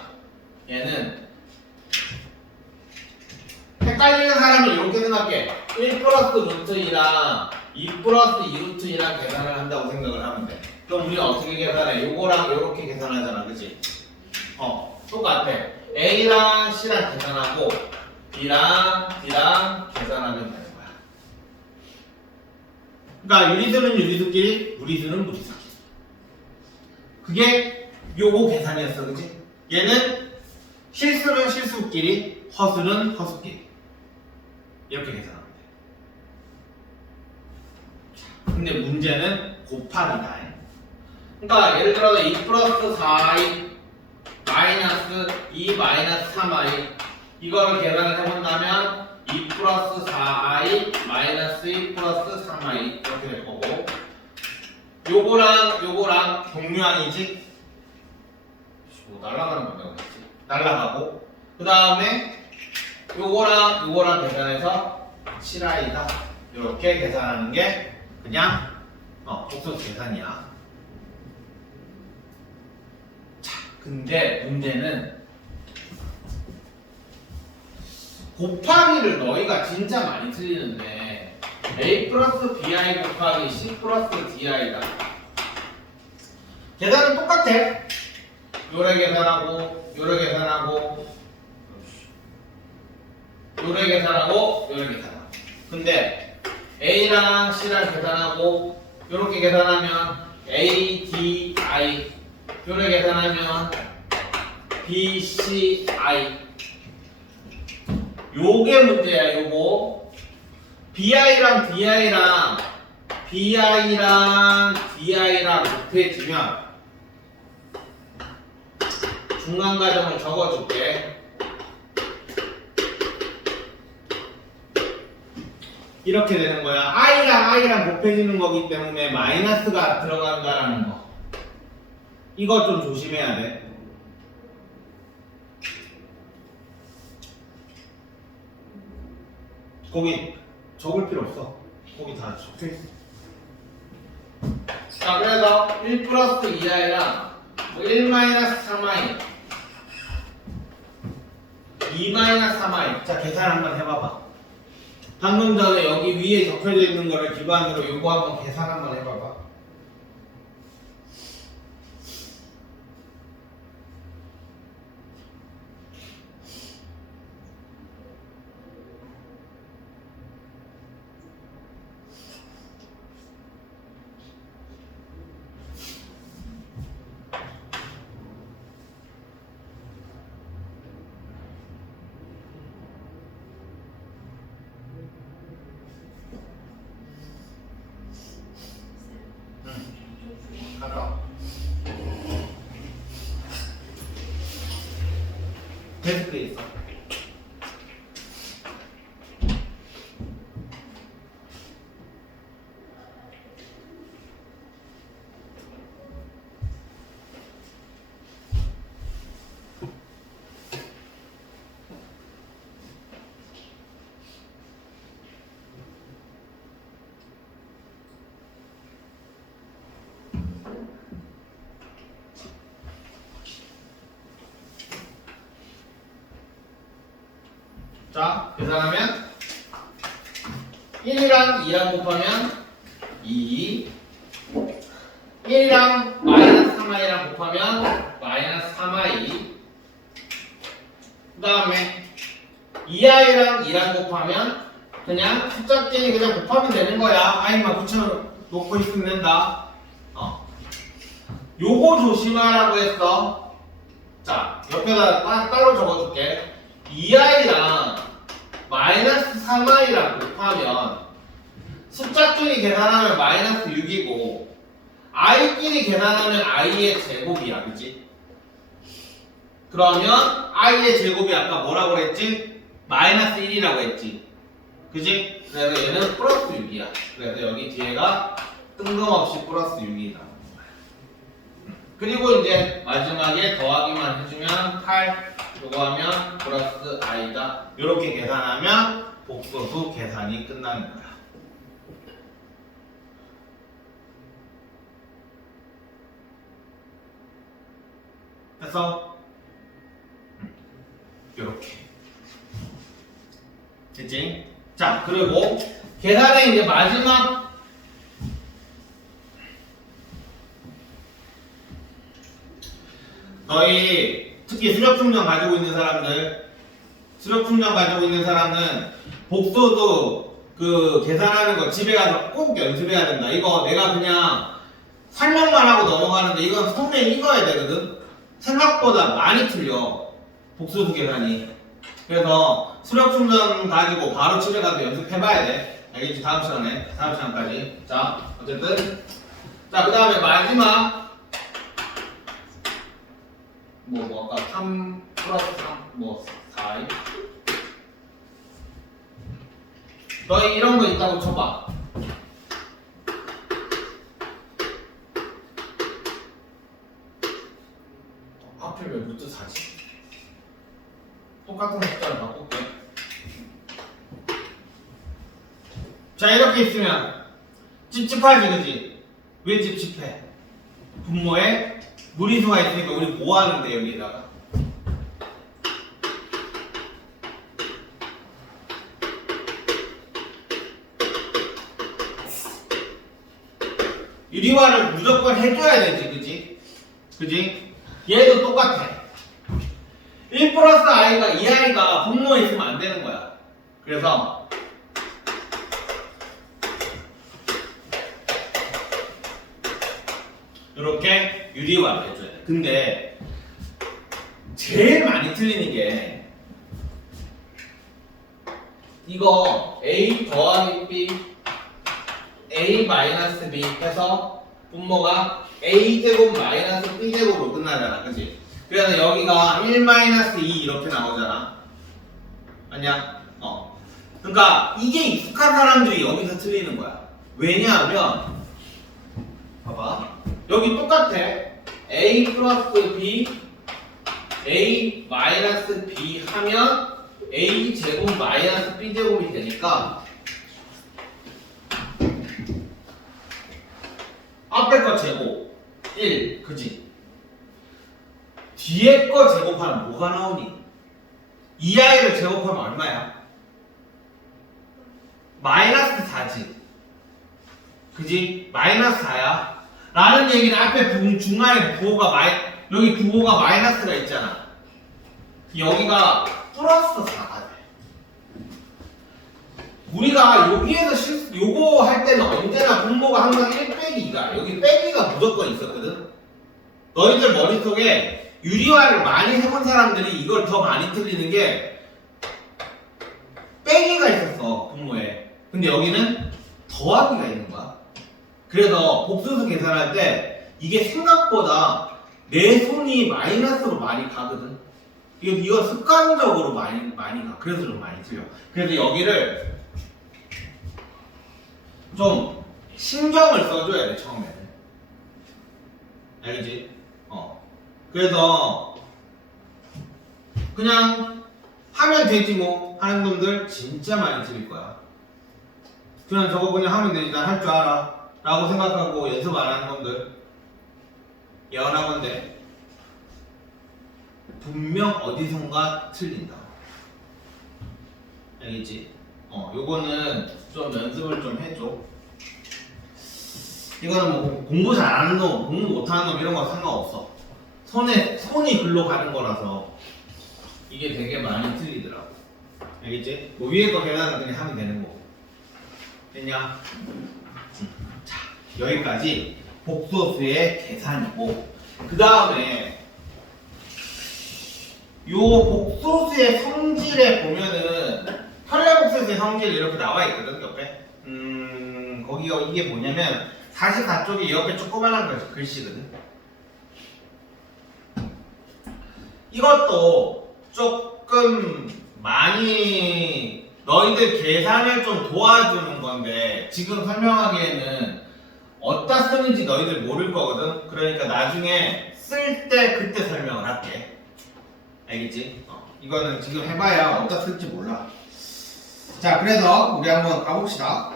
얘는 헷갈리는 사람은 이렇게 생각해. 1 플러스 루트 2랑 2 플러스 2 루트 2랑 계산을 한다고 생각을 하면 돼. 그럼 우리는 어떻게 계산해? 요거랑 요렇게 계산하잖아, 그치? 똑같아. A랑 C랑 계산하고 B랑 D랑 계산하면 되는 거야. 그러니까 유리수는 유리수끼리, 무리수는 무리수끼리. 그게 요거 계산이었어, 그치? 얘는 실수는 실수끼리, 허수는 허수끼리. 이렇게 계산하면 돼. 근데 문제는 곱하기다. 그러니까 예를 들어서 2 플러스 4i 마이너스 2 마이너스 3i 이거를 계산을 해본다면 2 플러스 4i 마이너스 2 플러스 3i 이렇게 될 거고 요거랑 동류항이지? 뭐 날아가는 건가 그랬지? 날아가고 그 다음에 요거랑 계산해서 7i다 이렇게 계산하는 게 그냥 복소수 계산이야. 자, 근데 문제는 곱하기를 너희가 진짜 많이 틀리는데 A 플러스 BI 곱하기 C 플러스 DI다. 계산은 똑같아. 요래 계산하고 요래 계산하고 요래 계산하고 요래 계산하고 근데 A랑 C랑 계산하고 요렇게 계산하면 A, D, I 요래 계산하면 B, C, I 요게 문제야. 요거 BI랑 DI랑 DI랑 곱해지면 중간 과정을 적어줄게. 이렇게 되는 거야. I랑 곱해지는 거기 때문에 마이너스가 들어간다라는 거. 이거 좀 조심해야 돼. 거기 적을 필요 없어. 거기 다 적혀있어. 자, 그래서 1 플러스 2i랑 1 마이너스 3i 2 마이너스 3i. 자, 계산 한번 해봐봐. 방금 전에 여기 위에 적혀져 있는 거를 기반으로 요거 한번 계산 한번 해봐봐. 가자. 데스크에 있어. 자, 계산하면 1이랑 2랑 곱하면 2, 1이랑 마이너스 3i랑 곱하면 마이너스 3i, 그 다음에 2i랑 2랑 곱하면 그냥 숫자끼리 그냥 곱하면 되는 거야. i만 붙여놓고 있으면 된다. 요거 조심하라고 했어. 자, 옆에다 따로 적어줄게. 2i랑 마이너스 3i랑 곱하면 숫자끼리 계산하면 마이너스 6이고 i끼리 계산하면 i의 제곱이야, 그치? 그러면 i의 제곱이 아까 뭐라고 그랬지? 마이너스 1이라고 했지, 그치? 그래서 얘는 플러스 6이야. 그래서 여기 뒤에가 뜬금없이 플러스 6이 나오는 거야. 그리고 이제 마지막에 더하기만 해주면 8 요거 하면 플러스 i다. 이렇게 계산하면 복소수 계산이 끝나는 거야. 됐어? 요렇게. 됐지? 자, 그리고 계산의 이제 마지막 너희 특히 수력충전 가지고 있는 사람은 복소도 그 계산하는 거 집에 가서 꼭 연습해야 된다. 이거 내가 그냥 설명만 하고 넘어가는데 이건 손에 익어야 되거든. 생각보다 많이 틀려, 복소수 계산이. 그래서 수력충전 가지고 바로 집에 가서 연습해봐야 돼. 알겠지? 다음 시간까지. 자, 어쨌든 자, 그 다음에 마지막 아까 3 플러스 3 4. 너희 이런 거 있다고 쳐봐. 하필 왜 루트 4지? 똑같은 숫자를 바꿀게. 자, 이렇게 있으면 찝찝하지, 그지? 왜 찝찝해? 분모에 무리수가 있으니까 우리 뭐 하는데, 여기다가? 유리화를 무조건 해줘야 되지, 그지? 그지? 얘도 똑같아. 1 플러스 i가 2i가 분모에 있으면 안 되는 거야. 그래서 이렇게 유리화를 해줘야 돼. 근데 제일 많이 틀리는 게 이거 a 더하기 b a 마이너스 b 해서 분모가 a제곱 마이너스 b제곱으로 끝나잖아, 그치? 그래서 여기가 1 마이너스 2 이렇게 나오잖아. 맞냐? 그러니까 이게 익숙한 사람들이 여기서 틀리는 거야. 왜냐하면 봐봐, 여기 똑같아. a 플러스 b a 마이너스 b 하면 a제곱 마이너스 b제곱이 되니까 앞에 거 제곱 1, 그지? 뒤에 거 제곱하면 뭐가 나오니? 이 아이를 제곱하면 얼마야? 마이너스 4지. 그지? 마이너스 4야. 라는 얘기는 앞에 중간에 여기 부호가 마이너스가 있잖아. 여기가 플러스 4가 돼. 우리가 여기에서 요거 할 때는 언제나 분모가 항상 1 빼기 2가, 여기 빼기가 무조건 있었거든. 너희들 머릿속에 유리화를 많이 해본 사람들이 이걸 더 많이 틀리는 게 빼기가 있었어, 분모에. 근데 여기는 더하기가 있는 거야. 그래서 복수수 계산할 때 이게 생각보다 내 손이 마이너스로 많이 가거든. 이거 습관적으로 많이 가. 그래서 좀 많이 틀려. 그래서 여기를 좀 신경을 써줘야 돼, 처음에는. 알겠지? 그래서 그냥 하면 되지 뭐 하는 놈들 진짜 많이 틀릴 거야. 그냥 저거 그냥 하면 되지, 난 할 줄 알아 라고 생각하고 연습 안 하는 놈들 예언하건대 분명 어디선가 틀린다. 알겠지? 요거는 좀 연습을 좀 해줘. 이거는 뭐 공부 잘하는 놈, 공부 못하는 놈 이런 거 상관없어. 손이 글로 가는 거라서 이게 되게 많이 틀리더라고. 알겠지? 뭐 위에 거 계산은 그냥 하면 되는 거고. 됐냐? 자, 여기까지 복소수의 계산이고, 그 다음에 요 복소수의 성질에 보면은 편례복소수의 성질 이렇게 나와 있거든, 옆에. 거기가 이게 뭐냐면 44쪽에 옆에 조그만한 글씨거든. 이것도 조금 많이 너희들 계산을 좀 도와주는 건데 지금 설명하기에는 어디다 쓰는지 너희들 모를 거거든. 그러니까 나중에 쓸 때 그때 설명을 할게. 알겠지? 이거는 지금 해봐야 어디다 쓸지 몰라. 자, 그래서 우리 한번 가봅시다.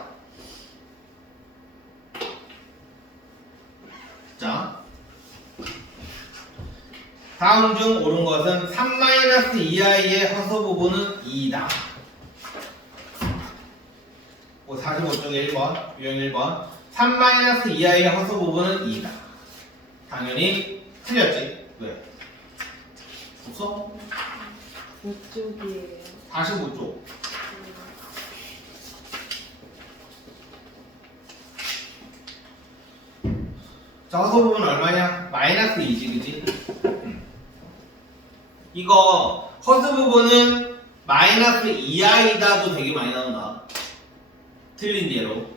자, 다음 중 옳은 것은 3-2i의 허수 부분은 2이다. 45쪽에 1번, 유형 1번. 3-2i의 허수 부분은 2이다. 당연히 틀렸지. 왜? 없어? 5쪽이에요. 45쪽. 자, 허수 부분 얼마냐? 마이너스 2지, 그지? 이거 허수 부분은 마이너스 2i다도 되게 많이 나온다. 틀린 예로.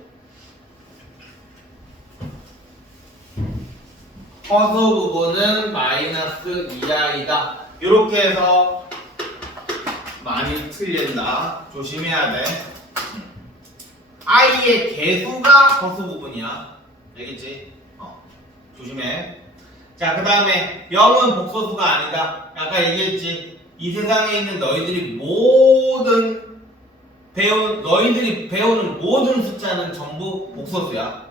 허수 부분은 마이너스 2i다. 이렇게 해서 많이 틀린다. 조심해야 돼. i의 개수가 허수 부분이야. 알겠지? 조심해. 자, 그 다음에 0은 복소수가 아니다. 아까 얘기했지. 이 세상에 있는 너희들이 배우는 모든 숫자는 전부 복소수야.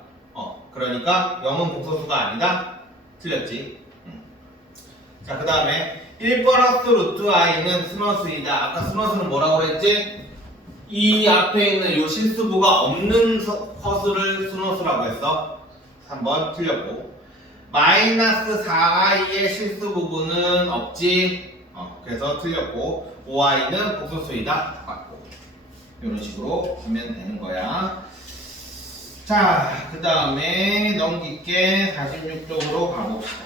그러니까 0은 복소수가 아니다. 틀렸지. 자, 그 다음에 1 플러스 루트 i는 스너스이다. 아까 스너스는 뭐라고 그랬지? 이 앞에 있는 이 실수부가 없는 허수를 스너스라고 했어. 3번 틀렸고. 마이너스 4i의 실수 부분은 없지. 그래서 틀렸고. 5i는 복소수이다. 맞고. 이런 식으로 하면 되는 거야. 자, 그 다음에 넘길게 46쪽으로 가봅시다.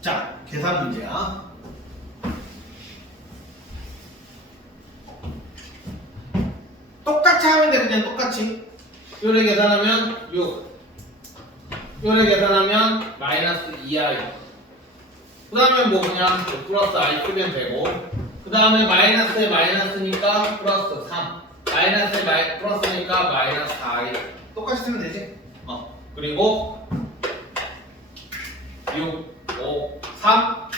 자, 계산 문제야. 똑같이 하면 돼. 그냥 똑같이 요래 계산하면 6, 요래 계산하면 마이너스 2i, 그 다음에 뭐 그냥 플러스 i 쓰면 되고, 그 다음에 마이너스에 마이너스니까 플러스 3, 마이너스에 플러스니까 마이너스 4i 똑같이 쓰면 되지. 그리고 6, 5, 3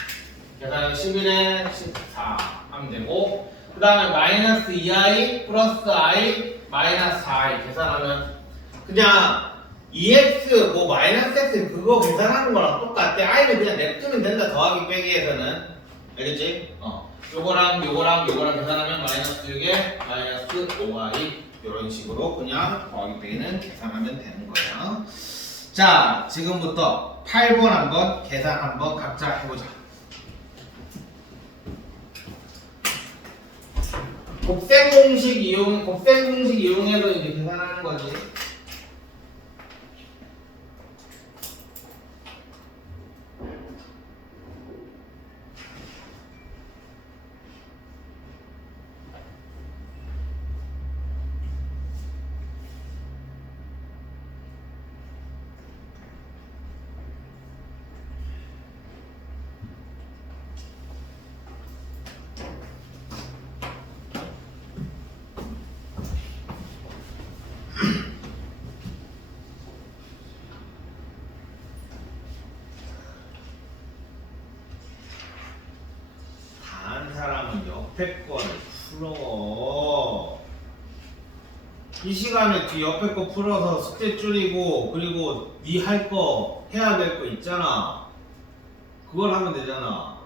계산은 11에 14 하면 되고 그 다음에 마이너스 2i 플러스 i 마이너스 4i 계산하면 그냥 2x 뭐 마이너스 x 그거 계산하는 거랑 똑같아. i는 그냥 냅두면 된다. 더하기 빼기에서는 알겠지? 요거랑 계산하면 마이너스 6에 마이너스 5i 이런 식으로 그냥 더하기 빼기는 계산하면 되는 거야. 자, 지금부터 8번 한번 계산 한번 각자 해보자. 곱셈 공식 이용해서 이제 계산하는 거지. 다른 사람은 옆에 거를 풀어. 이 시간에 뒤 옆에 거 풀어서 숙제 줄이고 그리고 네 할 거 해야 될 거 있잖아. 그걸 하면 되잖아.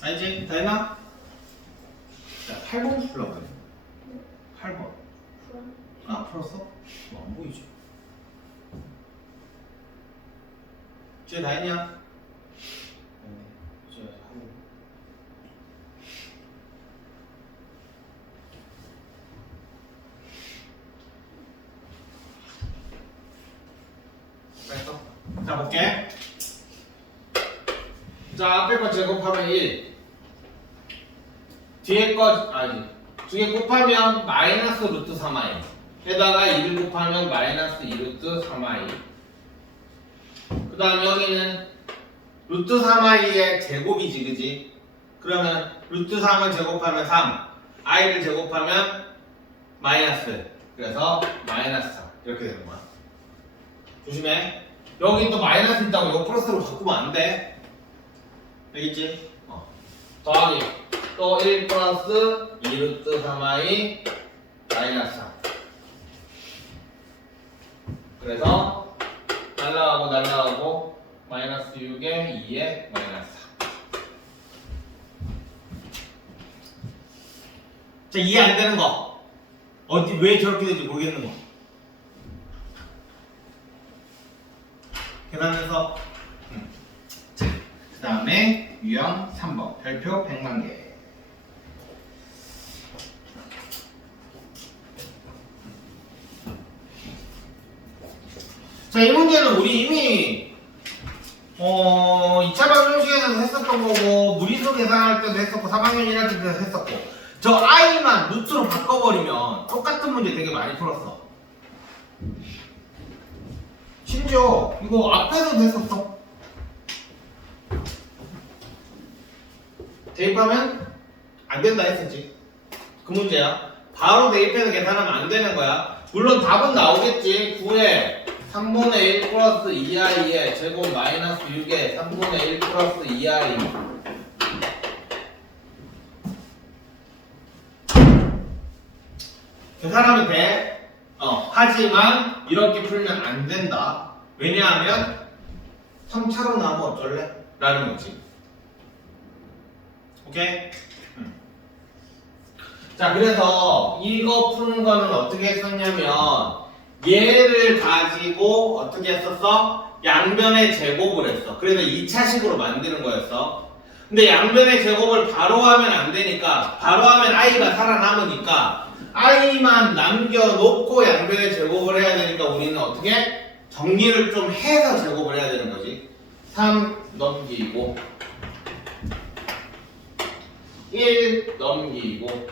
알지? 다 했나? 자, 8번 풀려고 해. 8번. 아, 풀었어? 뭐 안 보이지? 쟤 다 했냐? 쟤 하고. 됐어? 자, 볼게. 자, 앞에 거 제곱하면 1. 뒤에 거, 뒤에 곱하면 마이너스 루트 3i. 에다가 1을 곱하면 마이너스 2루트 3i. 그 다음 여기는 루트 3i의 제곱이지, 그지? 그러면 루트 3을 제곱하면 3. i를 제곱하면 마이너스. 그래서 마이너스 3. 이렇게 되는 거야. 조심해. 여기 또 마이너스 있다고 이거 플러스로 바꾸면 안 돼. 알겠지? 더하기 또 1 플러스 2루트 3i 마이너스 3. 그래서 날라가고 마이너스 6에 2에 마이너스 4. 자, 이해 안 되는 거. 왜 저렇게 되는지 모르겠는 거. 계산해서 자, 그 다음에 유형 3번 별표 100만 개. 자, 이 문제는 우리 이미 2차 방정식에서도 했었던 거고 무리수 계산할 때도 했었고 3학년 1학기 때도 했었고 저 i만 루트로 바꿔버리면 똑같은 문제 되게 많이 풀었어. 심지어 이거 앞에서도 했었어. 대입하면 안 된다 했었지. 그 문제야. 바로 대입해서 계산하면 안 되는 거야. 물론 답은 나오겠지. 9에 3분의 1 플러스 2i의 제곱 마이너스 6에 3분의 1 플러스 2i. 계산하면 돼. 하지만 이렇게 풀면 안 된다. 왜냐하면 3차로 나오면 어쩔래? 라는 거지. 오케이? 자, 그래서 이거 푸는 거는 어떻게 했었냐면 얘를 가지고 어떻게 했었어? 양변의 제곱을 했어. 그래서 2차식으로 만드는 거였어. 근데 양변의 제곱을 바로 하면 안 되니까 바로 하면 i가 살아남으니까 i만 남겨놓고 양변의 제곱을 해야 되니까 우리는 어떻게? 정리를 좀 해서 제곱을 해야 되는 거지. 3 넘기고 1 넘기고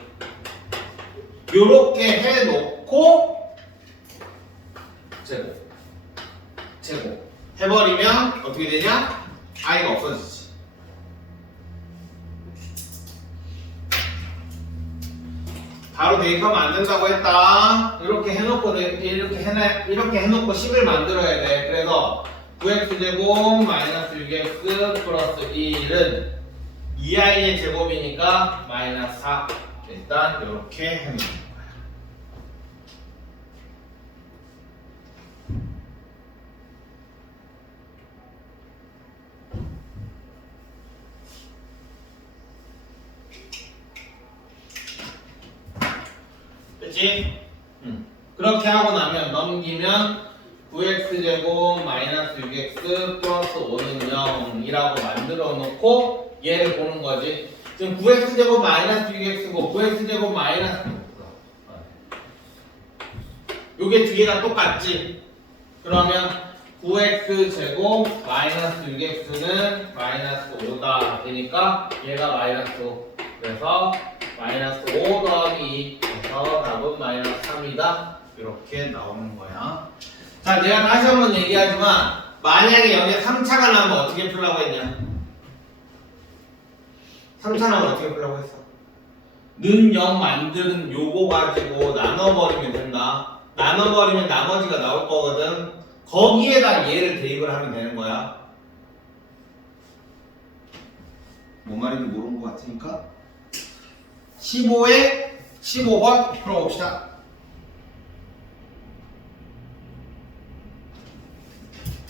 요렇게 해놓고 제곱 해버리면 어떻게 되냐? i가 없어지지. 바로 대입하면 안 된다고 했다. 이렇게 해놓고 10을 만들어야 돼. 그래서 9x제곱 마이너스 6x 플러스 1은 2i의 제곱이니까 마이너스 4. 일단 이렇게 해놓는 거야. 그치? 그렇게 하고 나면 넘기면 9x제곱 마이너스 6x 플러스 5는 0이라고 만들어 놓고 얘를 보는 거지. 지금 9x제곱 마이너스 6x고 9x제곱 마이너스 요게 뒤에가 똑같지? 그러면 9x제곱 마이너스 6x는 마이너스 5다 되니까 얘가 마이너스 5. 그래서 마이너스 5 더하기 2 그래서 답은 마이너스 3이다. 이렇게 나오는 거야. 자, 내가 다시 한번 얘기하지만 만약에 여기에 3차가 나면 어떻게 풀라고 했냐? 3차 나면 어떻게 풀라고 했어? 는 0 만드는 요거 가지고 나눠버리면 된다. 나눠버리면 나머지가 나올 거거든. 거기에다 얘를 대입을 하면 되는 거야. 뭔 말인지 모르는 것 같으니까 15에 15번 풀어봅시다.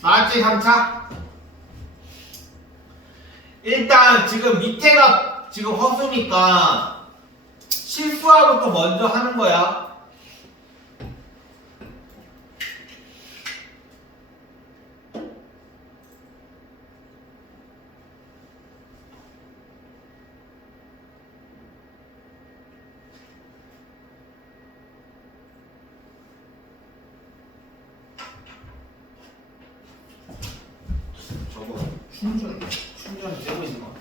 나왔지 3차? 일단 지금 밑에가 지금 허수니까 실수하고부터 먼저 하는 거야. 저거 충전 되고 있는 것 같아.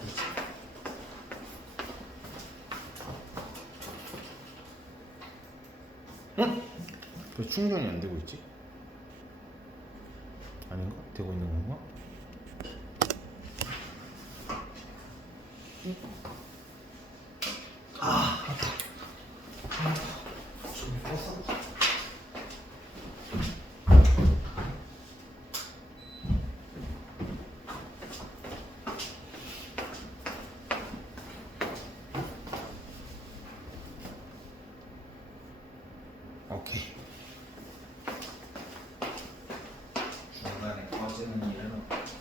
응? 왜 충전이 안 되고 있지? 아닌가? 되고 있는 건가? 아, 맞다. 좀 껐어. 오케이. 중간에 꺼지는 일은 없지.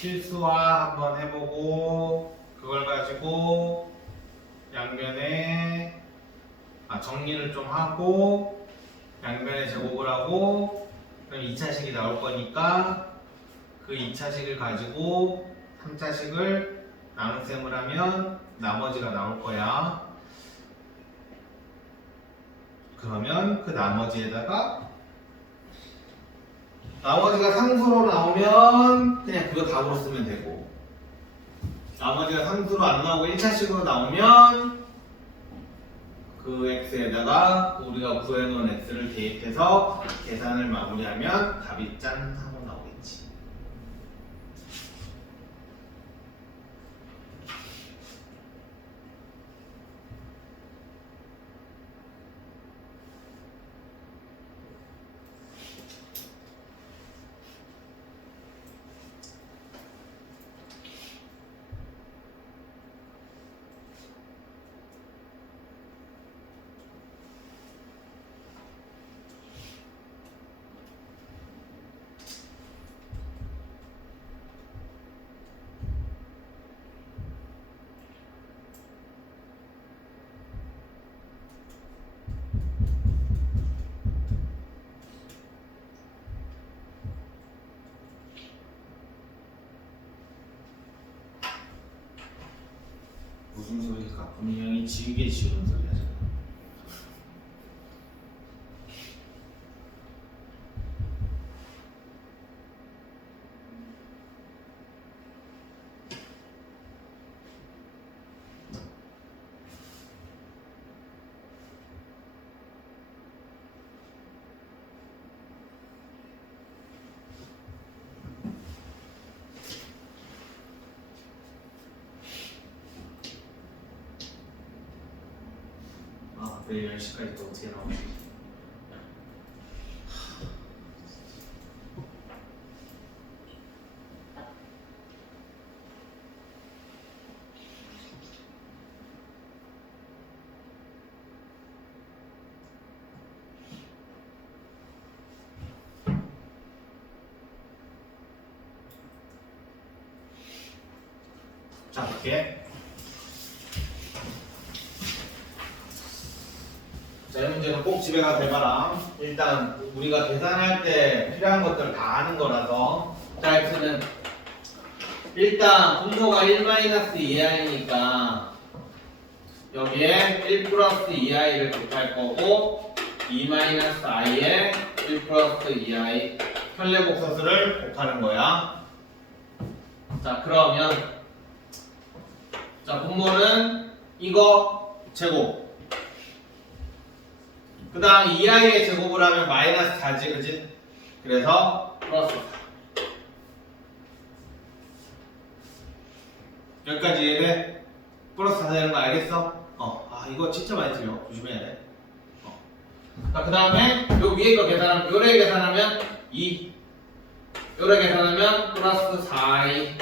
실수화 한번 해보고 그걸 가지고 양변에 정리를 좀 하고 양변에 제곱을 하고 그럼 2차식이 나올 거니까 그 2차식을 가지고 3차식을 나눗셈을 하면 나머지가 나올 거야. 그러면 그 나머지에다가 나머지가 상수로 나오면 그냥 그거 답으로 쓰면 되고 나머지가 상수로 안 나오고 1차식으로 나오면 그 x에다가 우리가 구해놓은 x를 대입해서 계산을 마무리하면 답이 짠 하고 나오겠지. 무슨 소리일까? 분명히 지우개 지우는 소리 하잖아. 내일 10시까지 또 어떻게 나오지? 자, 이렇게. 자, 이 문제는 꼭 집에 가서 해봐라. 일단 우리가 계산할 때 필요한 것들 다 아는 거라서. 자, x는 일단 분모가 1-2i니까 여기에 1 플러스 2i를 곱할 거고 2-i에 1 플러스 2i 편례복소수를 곱하는 거야. 자, 그러면 자, 분모는 이거 제곱. 그 다음 2i의 제곱을 하면 마이너스 4지, 그지? 그래서 플러스 4. 여기까지 이해돼? 플러스 4 되는 거 알겠어? 이거 진짜 많이 틀려. 조심해야 돼. 자, 그 다음에 요 위에 거 계산하면, 요래 계산하면 2. 요래 계산하면 플러스 4i.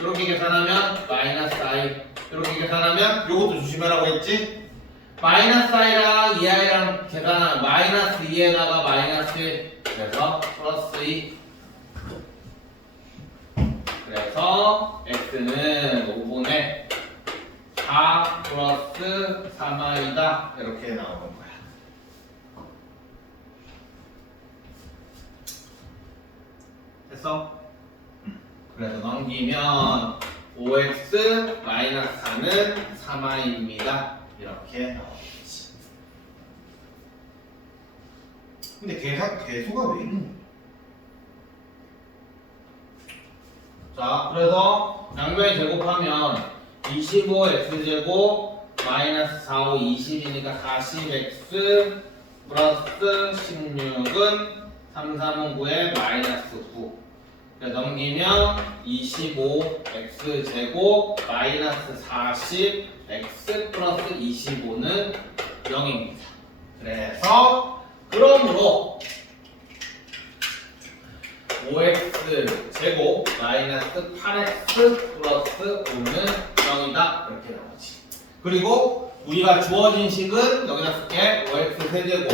요렇게 계산하면 마이너스 i. 요렇게 계산하면 요것도 조심하라고 했지? 마이너스 i랑 2i랑 계산하면 마이너스 2에다가 마이너스 1. 그래서 플러스 2. 그래서 x는 5분의 4 플러스 3i다. 이렇게 나오는 거야. 됐어? 그래서 넘기면 5x 마이너스 4는 3i입니다. 이렇게 나오겠지. 근데 계수가 왜 있는 거야? 자, 그래서 양변에 제곱하면 25x제곱 마이너스 4, 5, 20이니까 40x 플러스 16은 3, 3은 9에 마이너스 9. 넘기면 25x제곱 마이너스 40x 플러스 25는 0입니다. 그래서 그러므로 5x제곱 마이너스 8x 플러스 5는 0이다. 이렇게 나오지. 그리고 우리가 주어진 식은 여기다 쓸게. 5x 세제곱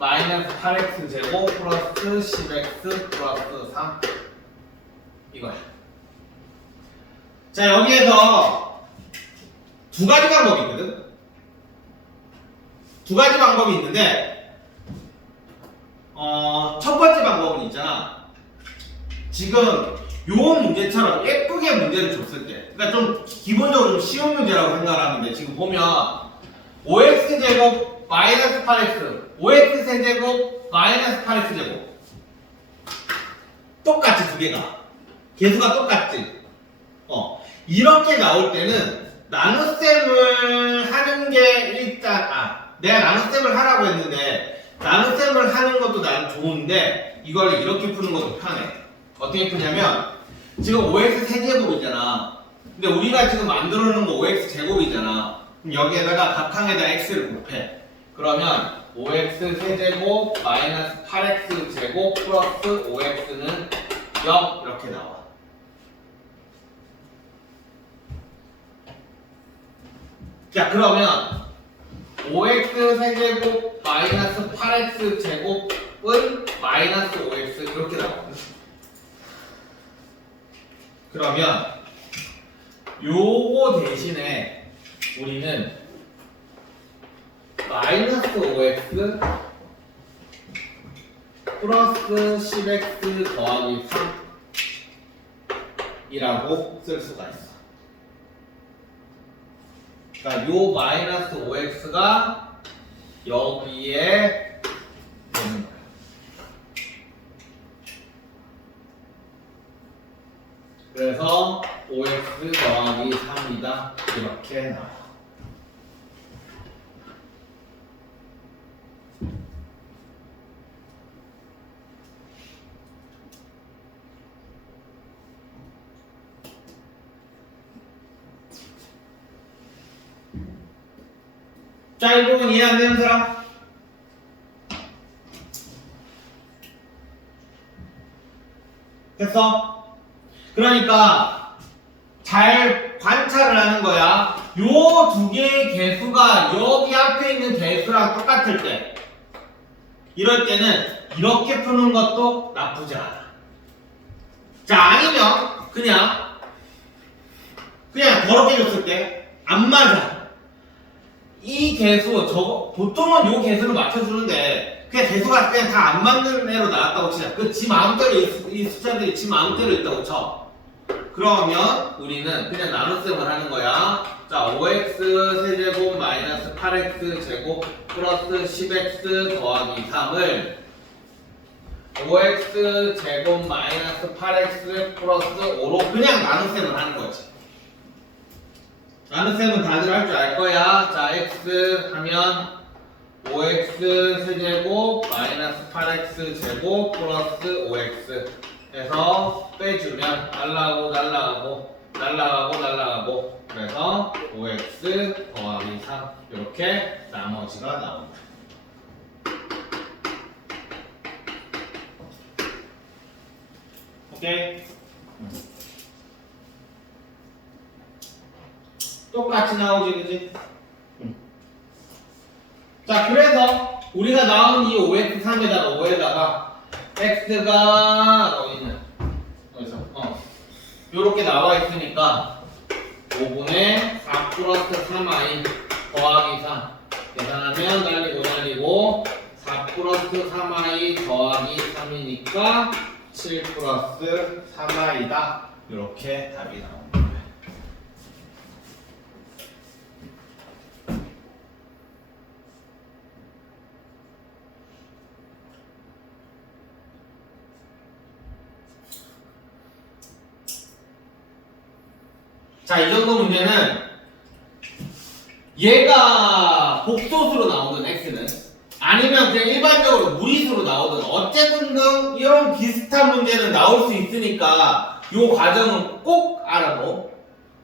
마이너스 8x제곱 플러스 10x 플러스 3 이거야. 자, 여기에서 두 가지 방법이 있거든. 두 가지 방법이 있는데 첫 번째 방법은 있잖아. 지금 요 문제처럼 예쁘게 문제를 줬을 때, 그러니까 좀 기본적으로 좀 쉬운 문제라고 생각하는데 지금 보면 5x제곱 마이너스 8x 5x세제곱 마이너스 8x제곱 똑같이 두 개가 개수가 똑같지? 이렇게 나올 때는 나눗셈을 하는 게 일단 내가 나눗셈을 하라고 했는데 나눗셈을 하는 것도 난 좋은데 이걸 이렇게 푸는 것도 편해. 어떻게 푸냐면 지금 5x 세제곱이잖아. 근데 우리가 지금 만들어 놓은 거 5x 제곱이잖아. 그럼 여기에다가 각항에다 x를 곱해. 그러면 5x 세제곱 마이너스 8x 제곱 플러스 5x는 0 이렇게 나와. 자, 그러면 5x 세제곱 마이너스 8x 제곱은 마이너스 5x 이렇게 나오거든. 그러면 요거 대신에 우리는 마이너스 5x 플러스 10x 더하기 3이라고 쓸 수가 있어. 그러니까 요 마이너스 5x가 여기에 되는 거야. 그래서 5x 더하기 3이다. 이렇게 나와요. 자, 이 부분 이해 안 되는 사람? 됐어? 그러니까 잘 관찰을 하는 거야. 요 두 개의 개수가 여기 앞에 있는 개수랑 똑같을 때, 이럴 때는 이렇게 푸는 것도 나쁘지 않아. 자, 아니면 그냥 더럽게 줬을 때 안 맞아. 이 개수, 저거 보통은 요 개수를 맞춰주는데 그냥 개수가 그냥 다 안 맞는 애로 나왔다고 치자. 그 지 마음대로 이 숫자들이 지 마음대로 있다고 쳐. 그러면 우리는 그냥 나눗셈을 하는 거야. 자, 5x 세제곱 마이너스 8x 제곱 플러스 10x 더하기 3을 5x 제곱 마이너스 8x 플러스 5로 그냥 나눗셈을 하는 거지. 나눗셈은 다들 할 줄 알 거야. 자, x 하면 5x 세제곱 마이너스 8x 제곱 플러스 5x 해서 빼주면 날라가고 그래서 5x 더하기 3 이렇게 나머지가 나옵니다. 오케이? 똑같이 나오지, 그지? 자, 그래서 우리가 나온 이 5x3에다가 5에다가 x가 어디 있냐? 여기서 요렇게 나와 있으니까 5분의 4 플러스 3i 더하기 3 계산하면 날리고 4 플러스 3i 더하기 3이니까 7 플러스 3i다. 이렇게 답이 나옵니다. 자, 이 정도 문제는 얘가 복소수로 나오든 x는 아니면 그냥 일반적으로 무리수로 나오든 어쨌든 이런 비슷한 문제는 나올 수 있으니까 이 과정은 꼭 알아보.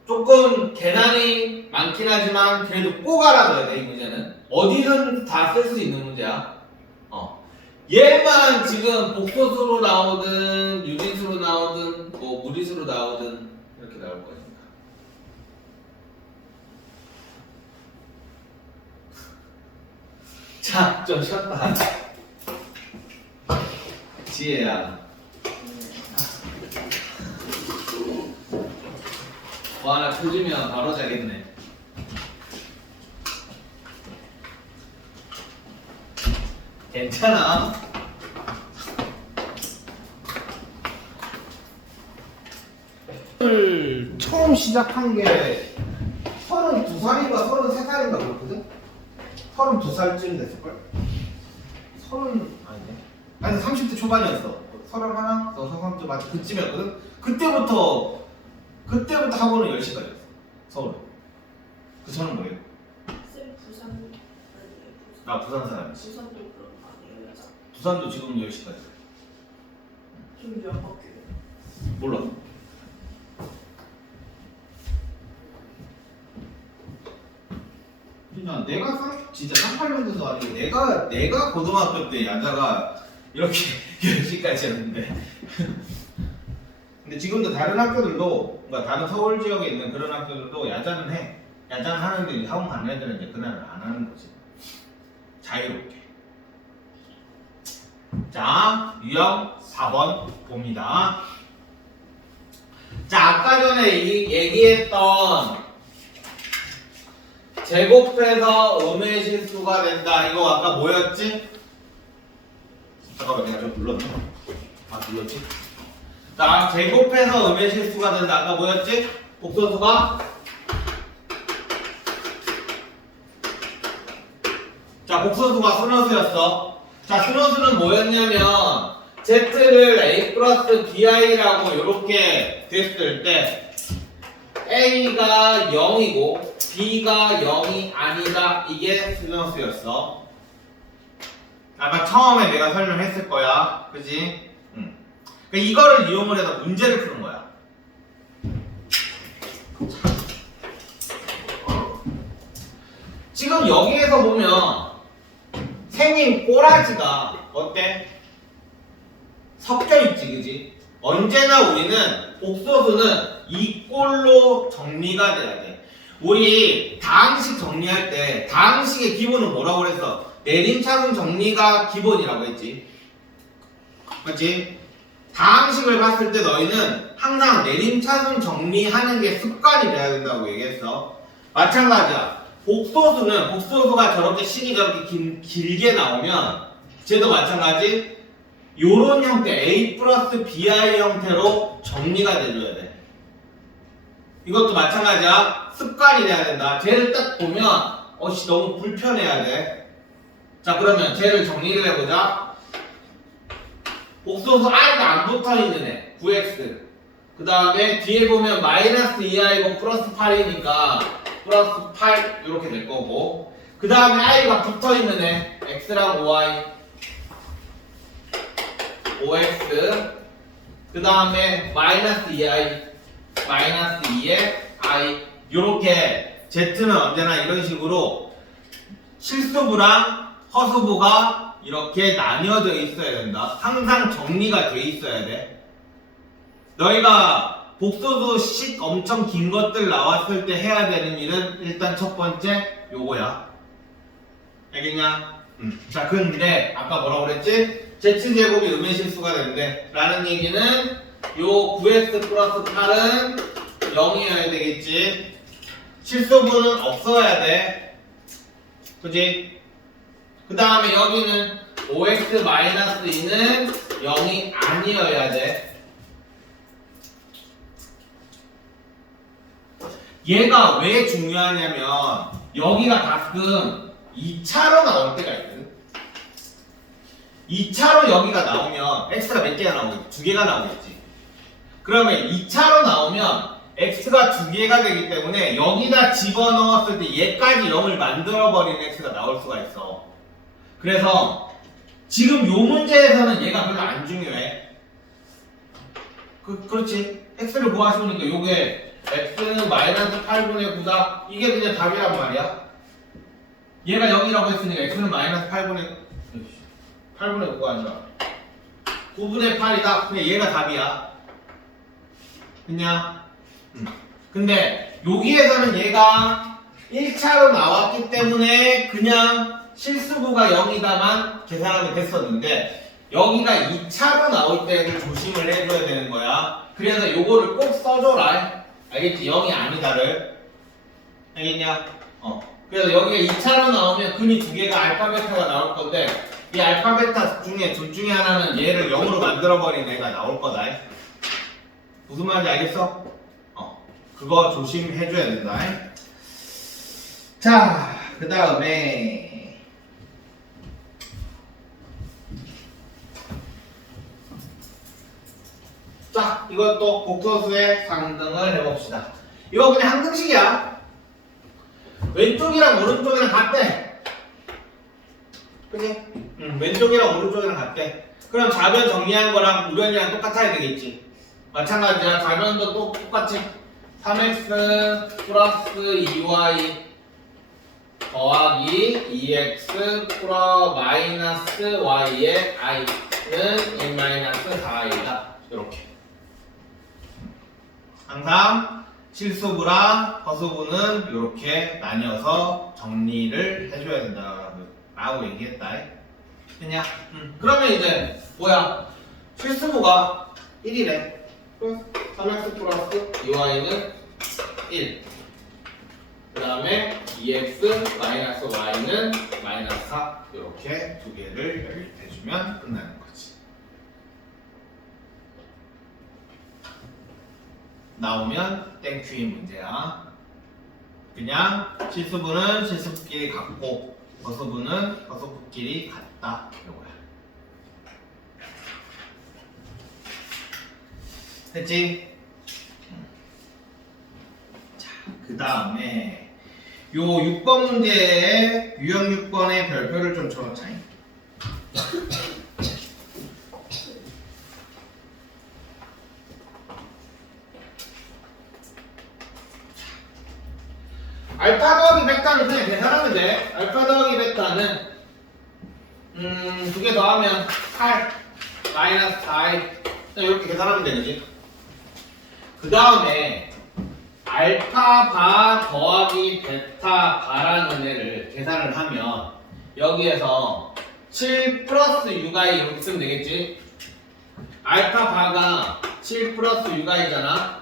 조금 계산이 많긴 하지만 그래도 꼭 알아둬야 돼. 이 문제는 어디든 다 쓸 수 있는 문제야. 얘만 지금 복소수로 나오든 유진수로 나오든 뭐 무리수로 나오든 이렇게 나올 거니까. 자, 좀 쉬었다. 지혜야. 뭐 하나 펴주면 바로 자겠네. 괜찮아. 처음 시작한 게 32살인가 33살인가 그렇거든? 32살쯤 됐을걸? 30 아니네. 아니 30대 초반이었어. 31, 33쯤 맞지? 그쯤이었거든? 그때부터 학원을 10시까지였어. 서울에. 그 저는 뭐예요? 쌤 부산 아니에요? 나 부산 사람이지. 부산도 그런 거 아니에요? 여자? 부산도 지금 10시까지. 좀 몇 바퀴요? 몰라. 그냥 내가 진짜 38년도도 아니고 내가 고등학교 때 야자가 이렇게 10시까지였는데 근데 지금도 다른 학교들도 그러니까 다른 서울 지역에 있는 그런 학교들도 야자는 해. 야자는 하는데 학원 가는 애들은 이제 그날은 안 하는 거지. 자유롭게. 자, 유형 4번 봅니다. 자, 아까 전에 얘기했던 제곱해서 음의 실수가 된다. 이거 아까 뭐였지? 잠깐만, 내가 좀 눌렀나? 아, 눌렀지? 자, 제곱해서 음의 실수가 된다. 아까 뭐였지? 복소수가? 자, 복소수가 순원수였어. 자, 순원수는 뭐였냐면 Z를 A 플러스 BI라고 이렇게 됐을 때 A가 0이고 B가 0이 아니다. 이게 순원수였어. 아까 처음에 내가 설명했을 거야. 그지? 그러니까 이거를 이용을 해서 문제를 푸는 거야. 지금 여기에서 여기에서 보면 생긴 꼬라지가 어때? 섞여 있지, 그지? 언제나 우리는 복소수는 이 꼴로 정리가 돼야 돼. 우리 다항식 정리할 때 다항식의 기본은 뭐라고 그랬어? 내림차순 정리가 기본이라고 했지. 맞지? 다항식을 봤을 때 너희는 항상 내림차순 정리하는 게 습관이 돼야 된다고 얘기했어. 마찬가지야. 복소수가 저렇게 식이 저렇게 길게 나오면 쟤도 마찬가지 요런 형태 A 플러스 BI 형태로 정리가 돼줘야 돼. 이것도 마찬가지야. 습관이 돼야 된다. 쟤를 딱 보면 너무 불편해야 돼. 자, 그러면 쟤를 정리를 해보자. 복소수 i가 안 붙어있는 애 9x 그 다음에 뒤에 보면 마이너스 2i고 플러스 8이니까 플러스 8 이렇게 될 거고 그 다음에 i가 붙어있는 애 x랑 5i 5x 그 다음에 마이너스 2i 마이너스 2에 i 요렇게 z는 언제나 이런 식으로 실수부랑 허수부가 이렇게 나뉘어져 있어야 된다. 항상 정리가 돼 있어야 돼. 너희가 복소수 식 엄청 긴 것들 나왔을 때 해야 되는 일은 일단 첫 번째 요거야. 알겠냐? 자, 근데 아까 뭐라고 그랬지? z제곱이 음의 실수가 된대 라는 얘기는 요 9x 플러스 8은 0이어야 되겠지. 실수분은 없어야 돼. 그치? 그 다음에 여기는 5x 마이너스 2는 0이 아니어야 돼. 얘가 왜 중요하냐면 여기가 가끔 2차로 나올 때가 있거든. 2차로 여기가 나오면 x가 몇 개가 나오겠지? 2개가 나오겠지. 그러면 2차로 나오면 x가 2개가 되기 때문에 여기다 집어넣었을 때 얘까지 0을 만들어버리는 x가 나올 수가 있어. 그래서 지금 요 문제에서는 얘가 별로 안 중요해. 그렇지. x를 구하시니까 요게 x는 마이너스 8분의 9다. 이게 그냥 답이란 말이야. 얘가 0이라고 했으니까 x는 마이너스 8분의 9가 아니라 9분의 8이다. 그냥 얘가 답이야. 그냥 근데 여기에서는 얘가 1차로 나왔기 때문에 그냥 실수부가 0이다만 계산하면 됐었는데 여기가 2차로 나올 때는 조심을 해줘야 되는 거야. 그래서 요거를 꼭 써줘라. 알겠지? 0이 아니다를. 알겠냐? 그래서 여기가 2차로 나오면 근이 2개가 알파 베타가 나올 건데 이 알파 베타 중에 둘 중에 하나는 얘를 0으로 만들어버린 애가 나올 거다. 무슨 말인지 알겠어? 그거 조심해줘야 된다. 자, 그 다음에 자, 이것도 복소수의 상등을 해봅시다. 이거 그냥 항등식이야. 왼쪽이랑 오른쪽이랑 같대. 그치? 왼쪽이랑 오른쪽이랑 같대. 그럼 좌변 정리한 거랑 우변이랑 똑같아야 되겠지. 마찬가지야. 좌변도 또 똑같이 3x 플러스 2y 더하기 2x 플러스 마이너스 y의 i는 1 마이너스 4i다. 이렇게. 항상 실수부랑 허수부는 이렇게 나뉘어서 정리를 해줘야 된다라고 얘기했다. 됐냐? 그러면 이제 뭐야? 실수부가 1이래. 3x 플러스 2y는 1. 그 다음에 2x 마이너스 y는 마이너스 4. 이렇게 두 개를 연립해주면 끝나는 거지. 나오면 땡큐인 문제야. 그냥 실수부는 실수부끼리 같고 허수부는 허수부끼리 같다. 이거야. 됐지? 자, 그 다음에 요 6번 문제에 유형 6번의 별표를 좀 쳐놓자. 알파 더하기 베타는 그냥 계산하면 돼. 알파 더하기 베타는 2개 더하면 8 마이너스 4i 이렇게 계산하면 되지. 그 다음에 알파 바 더하기 베타 바라는 애를 계산을 하면 여기에서 7 플러스 6i 이렇게 쓰면 되겠지. 알파 바가 7 플러스 6i잖아.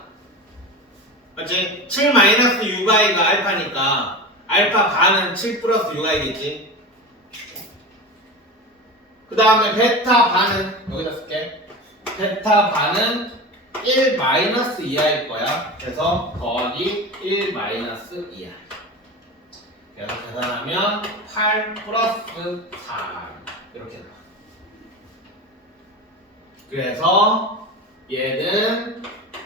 맞지? 7 마이너스 6i가 알파니까 알파 바는 7 플러스 6i겠지. 그 다음에 베타 바는 여기다 쓸게. 베타 바는 1 마이너스 2i일 거야. 그래서 더하기 1 마이너스 2i. 그래서 계산하면 8 플러스 4 이렇게 나와. 그래서 얘는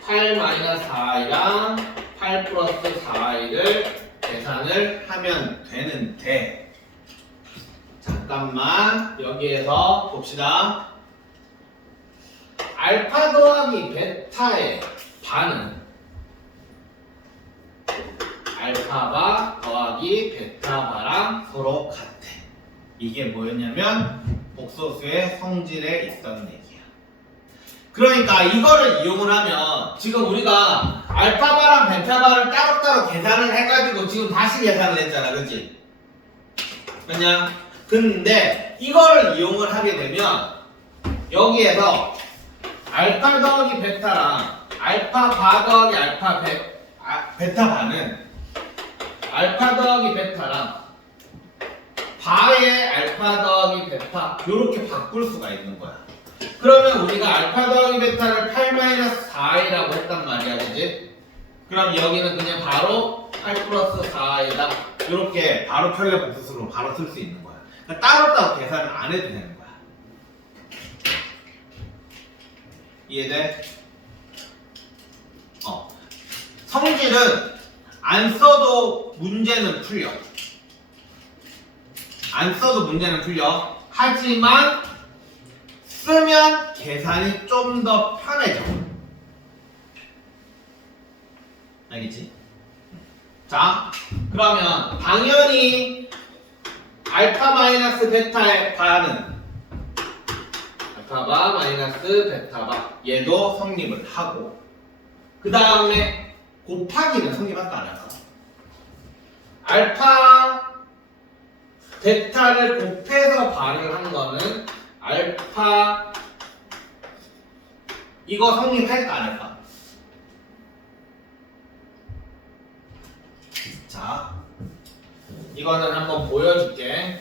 8 마이너스 4i랑 8 플러스 4i를 계산을 하면 되는데 잠깐만 여기에서 봅시다. 알파 더하기 베타의 바는 알파바 더하기 베타바랑 서로 같아. 이게 뭐였냐면 복소수의 성질에 있던 얘기야. 그러니까 이거를 이용을 하면 지금 우리가 알파바랑 베타바를 따로따로 계산을 해가지고 지금 다시 계산을 했잖아. 그치? 그냥 근데 이거를 이용을 하게 되면 여기에서 알파 더하기 베타랑 알파 바 더하기 베타 바는 알파 더하기 베타랑 바의 알파 더하기 베타 이렇게 바꿀 수가 있는 거야. 그러면 우리가 알파 더하기 베타를 8-4i라고 했단 말이야. 그지? 그럼 여기는 그냥 바로 8 플러스 4i다 이렇게 바로 편리한 복수수로 바로 쓸 수 있는 거야. 그러니까 따로따로 계산을 안 해도 되는 거야. 이해돼? 성질은 안 써도 문제는 풀려. 안 써도 문제는 풀려. 하지만 쓰면 계산이 좀 더 편해져. 알겠지? 자, 그러면 당연히 알파 마이너스 베타의 바는 알파바 마이너스 베타바 얘도 성립을 하고 그 다음에 곱하기는 성립할까 안 할까? 알파 베타를 곱해서 바를 한 거는 알파 이거 성립할까 안 할까? 자, 이거는 한번 보여줄게.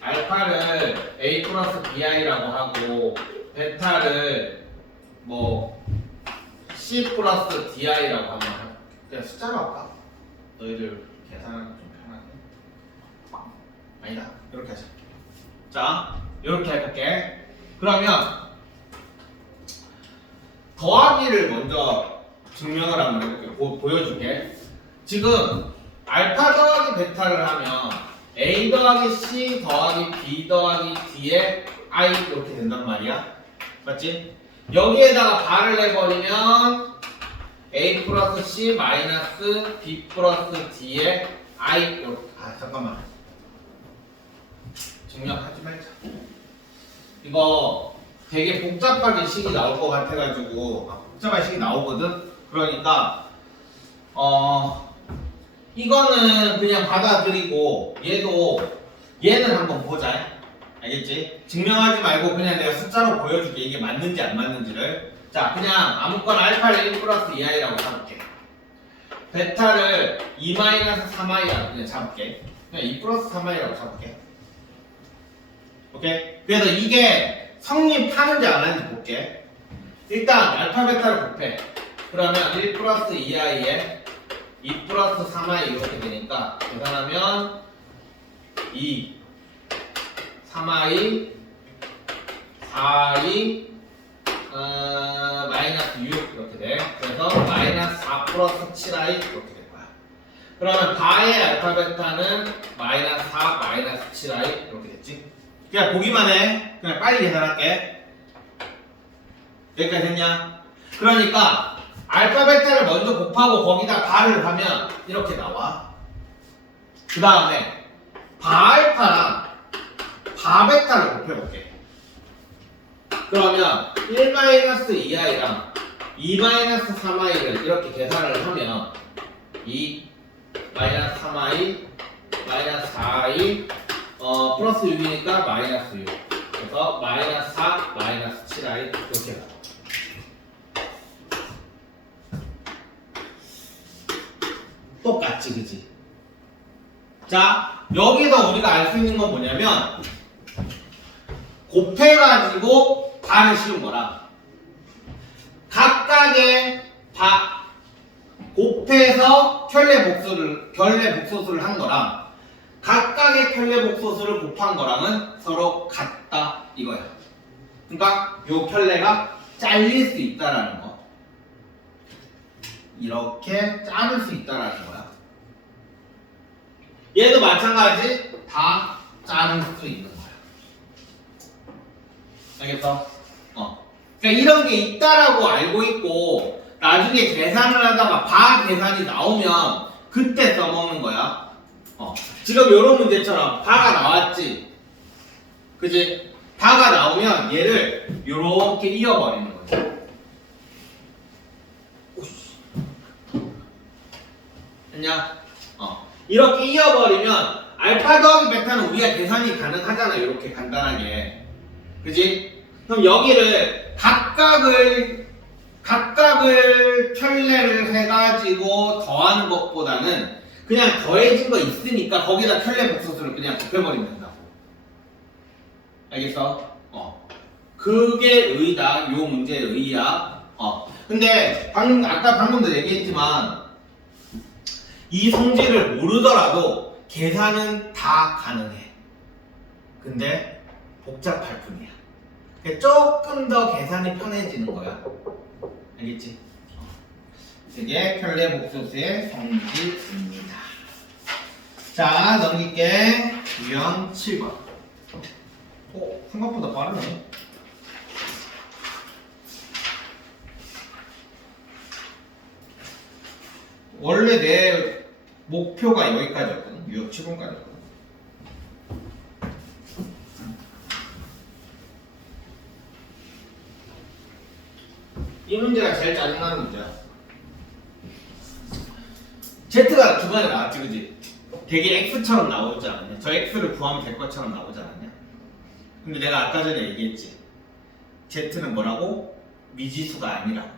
알파를 a 플러스 bi라고 하고 베타를 뭐 c 플러스 di라고 하면 그냥 숫자로 할까? 너희들 계산하기 좀 편하게. 아니다. 이렇게 하자. 자, 이렇게 해볼게. 그러면 더하기를 먼저 증명을 한번 해볼게. 보여줄게. 지금 알파 더하기 베타를 하면 a 더하기 c 더하기 b 더하기 d의 i 이렇게 된단 말이야. 맞지? 여기에다가 발을 내버리면 a 플러스 c 마이너스 b 플러스 d의 i 이렇게. 잠깐만. 증명하지 말자. 이거 되게 복잡하게 식이 나올 것 같아가지고 복잡한 식이 나오거든. 그러니까 이거는 그냥 받아들이고 얘는 한번 보자. 알겠지? 증명하지 말고 그냥 내가 숫자로 보여줄게. 이게 맞는지 안 맞는지를. 자, 그냥 아무거나 알파를 1 플러스 2i라고 잡을게. 베타를 2-3i라고 그냥 잡을게. 그냥 2 플러스 3i라고 잡을게. 오케이? 그래서 이게 성립하는지 안 하는지 볼게. 일단 알파 베타를 곱해. 그러면 1 플러스 2i에 2 플러스 3i 이렇게 되니까 계산하면 2, 3i, 4i, 마이너스 6 이렇게 돼. 그래서 마이너스 4 플러스 7i 이렇게 될 거야. 그러면 바의 알파 베타는 마이너스 4, 마이너스 7i 이렇게 됐지? 그냥 보기만 해. 그냥 빨리 계산할게. 여기까지 됐냐? 그러니까 알파 베타를 먼저 곱하고 거기다 바를 하면 이렇게 나와. 그 다음에 바 알파랑 바 베타를 곱해볼게. 그러면 1-2i랑 2-3i를 이렇게 계산을 하면 2-3i -4i 플러스 6이니까 마이너스 6. 그래서 -4 -7i 이렇게 나와. 똑같지, 그치? 자, 여기서 우리가 알 수 있는 건 뭐냐면 곱해가지고 바를 씌운 거라. 각각의 바 곱해서 결례 복소수를 한 거랑 각각의 결례 복소수를 곱한 거랑은 서로 같다 이거야. 그러니까 요 결례가 잘릴 수 있다라는 거. 이렇게 자를 수 있다라는 거야. 얘도 마찬가지 다 자를 수 있는 거야. 알겠어? 그러니까 이런 게 있다라고 알고 있고 나중에 계산을 하다가 바 계산이 나오면 그때 써먹는 거야. 지금 이런 문제처럼 바가 나왔지. 그지? 바가 나오면 얘를 이렇게 이어버리는 거지. 됐냐? 이렇게 이어버리면 알파 더하기 베타는 우리가 계산이 가능하잖아. 이렇게 간단하게. 그지? 그럼 여기를 각각을 켤레를 해가지고 더하는 것보다는 그냥 더해진 거 있으니까 거기다 켤레 복소수를 그냥 곱해버리면 된다고. 알겠어? 그게 의의다. 요 문제의 의의야. 근데 아까 방금도 얘기했지만 이 성질을 모르더라도 계산은 다 가능해. 근데 복잡할 뿐이야. 조금 더 계산이 편해지는 거야. 알겠지? 이게 켤레 복소수의 성질입니다. 자, 넘길게. 유형 7번. 생각보다 빠르네. 원래 내 목표가 여기까지였거든. 유형 7번까지였거든. 이 문제가 제일 짜증나는 문제야. Z가 중간에 나왔지, 그지? 되게 X처럼 나오지 않았냐? 저 X를 구하면 될 것처럼 나오지 않았냐? 근데 내가 아까 전에 얘기했지. Z는 뭐라고? 미지수가 아니라고.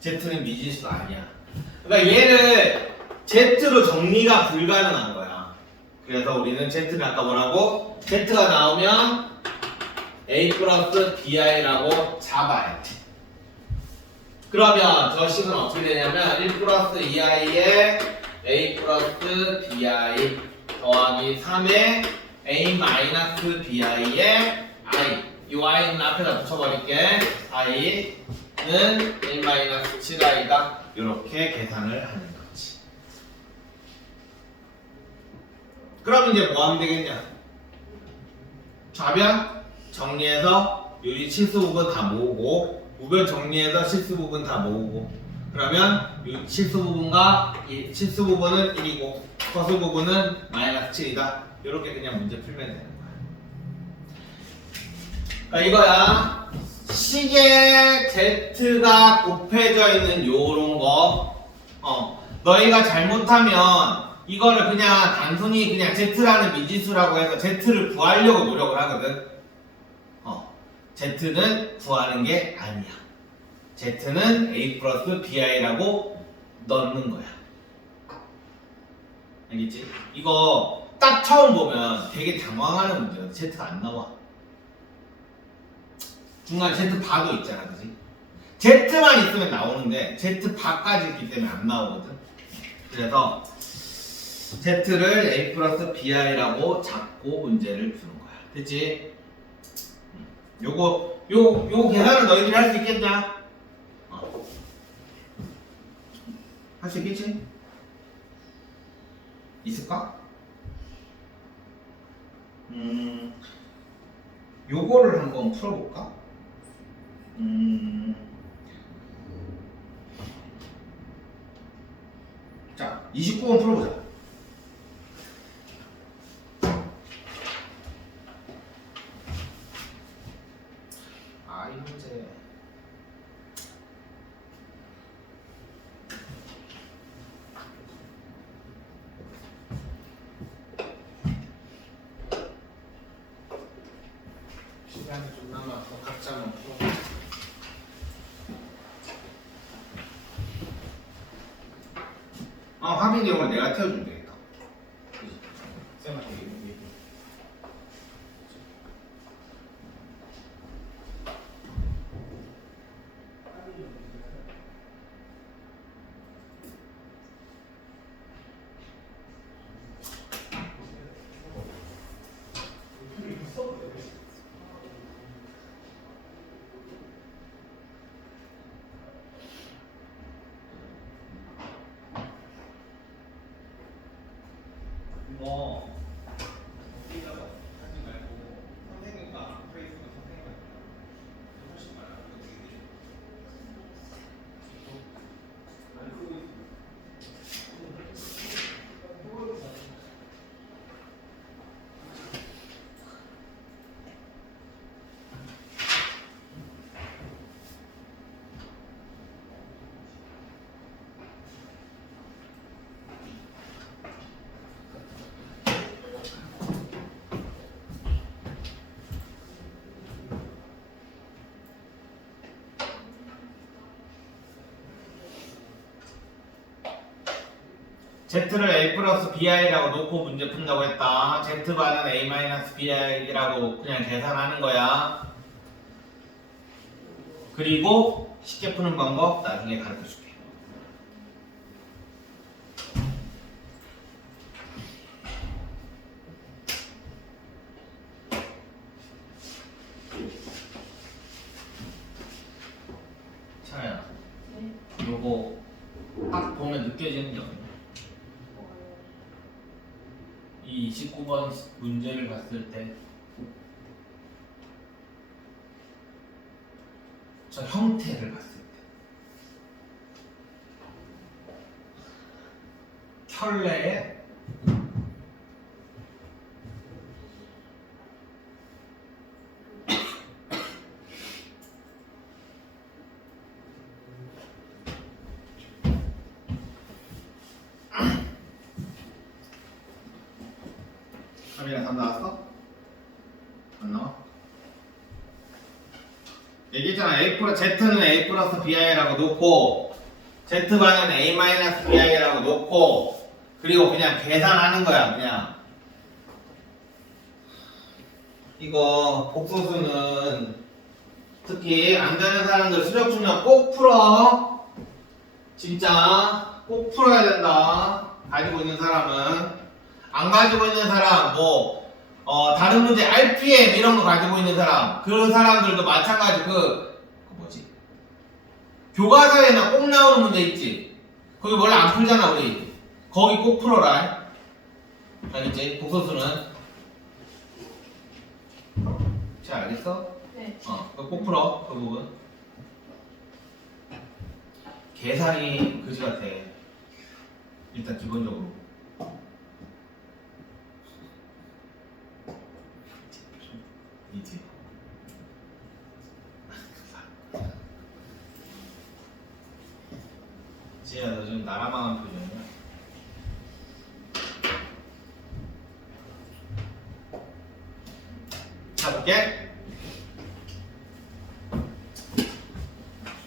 Z는 미지수가 아니야. 그러니까 얘를 Z로 정리가 불가능한 거야. 그래서 우리는 Z를 아까 뭐라고? Z가 나오면 A 플러스 BI라고 잡아야 돼. 그러면 저 식은 어떻게 되냐면 1 플러스 2i에 A 플러스 BI 더하기 3에 A 마이너스 BI에 I. 이 I는 앞에다 붙여버릴게. I는 A 마이너스 7i다. 이렇게 계산을 하는 거지. 그럼 이제 뭐 하면 되겠냐? 좌변 정리해서 여기 실수 부분 다 모으고 우변 정리해서 실수 부분 다 모으고 그러면 이 실수 부분과 이 실수 부분은 1이고 허수 부분은 마이너스 7이다. 이렇게 그냥 문제 풀면 되는 거야. 그러니까 이거야. 식에 Z가 곱해져 있는 요런 거 너희가 잘못하면 이거를 그냥 단순히 그냥 Z라는 미지수라고 해서 Z를 구하려고 노력을 하거든. Z는 구하는 게 아니야. Z는 A 플러스 BI라고 넣는 거야. 알겠지? 이거 딱 처음 보면 되게 당황하는 문제야. Z가 안 나와. 중간에 Z 바도 있잖아, 그지? Z만 있으면 나오는데 Z 바까지 있기 때문에 안 나오거든. 그래서 Z를 A 플러스 BI라고 잡고 문제를 푸는 거야. 됐지? 요거 계산을 너희들이 할 수 있겠냐? 할 수 있겠지? 있을까? 요거를 한번 풀어볼까? 29번 풀어보자. 아, 이 문제. 시간이 좀 남아서 각자만 풀어보자. 화빈이 형을 내가 태워주면 되겠다. 그치? 쌤한테 얘기해. 이거 여기다가 하지 말고 선생님과 앞에 있으면 선생님한테 훨씬 많아. Z를 A 플러스 BI라고 놓고 문제 푼다고 했다. Z반은 A 마이너스 BI라고 그냥 계산하는 거야. 그리고 쉽게 푸는 방법 나중에 가르쳐 줄게. 차야, 요거 딱 보면 느껴지는 게 없네. 이 29번 문제를 봤을 때 저 형태를 봤을 때 켤레에 답이랑 답 나왔어? 안 나와? 얘기했잖아. Z는 A 플러스 BI라고 놓고 Z반은 A 마이너스 BI라고 놓고 그리고 그냥 계산하는 거야. 그냥 이거 복소수는 특히 안 되는 사람들 수력 중량 꼭 풀어. 진짜 꼭 풀어야 된다. 가지고 있는 사람은. 안 가지고 있는 사람, 다른 문제, RPM 이런 거 가지고 있는 사람, 그런 사람들도 마찬가지, 뭐지? 교과서에나 꼭 나오는 문제 있지? 거기 원래 안 풀잖아, 우리. 거기 꼭 풀어라. 알겠지? 복소수는. 잘 알겠어? 네. 그거 꼭 풀어, 그 부분. 계산이 그지 같아. 일단 기본적으로. 이지. 지혜야, 너 지금 나랑 망한 표정이야? 자, 볼게.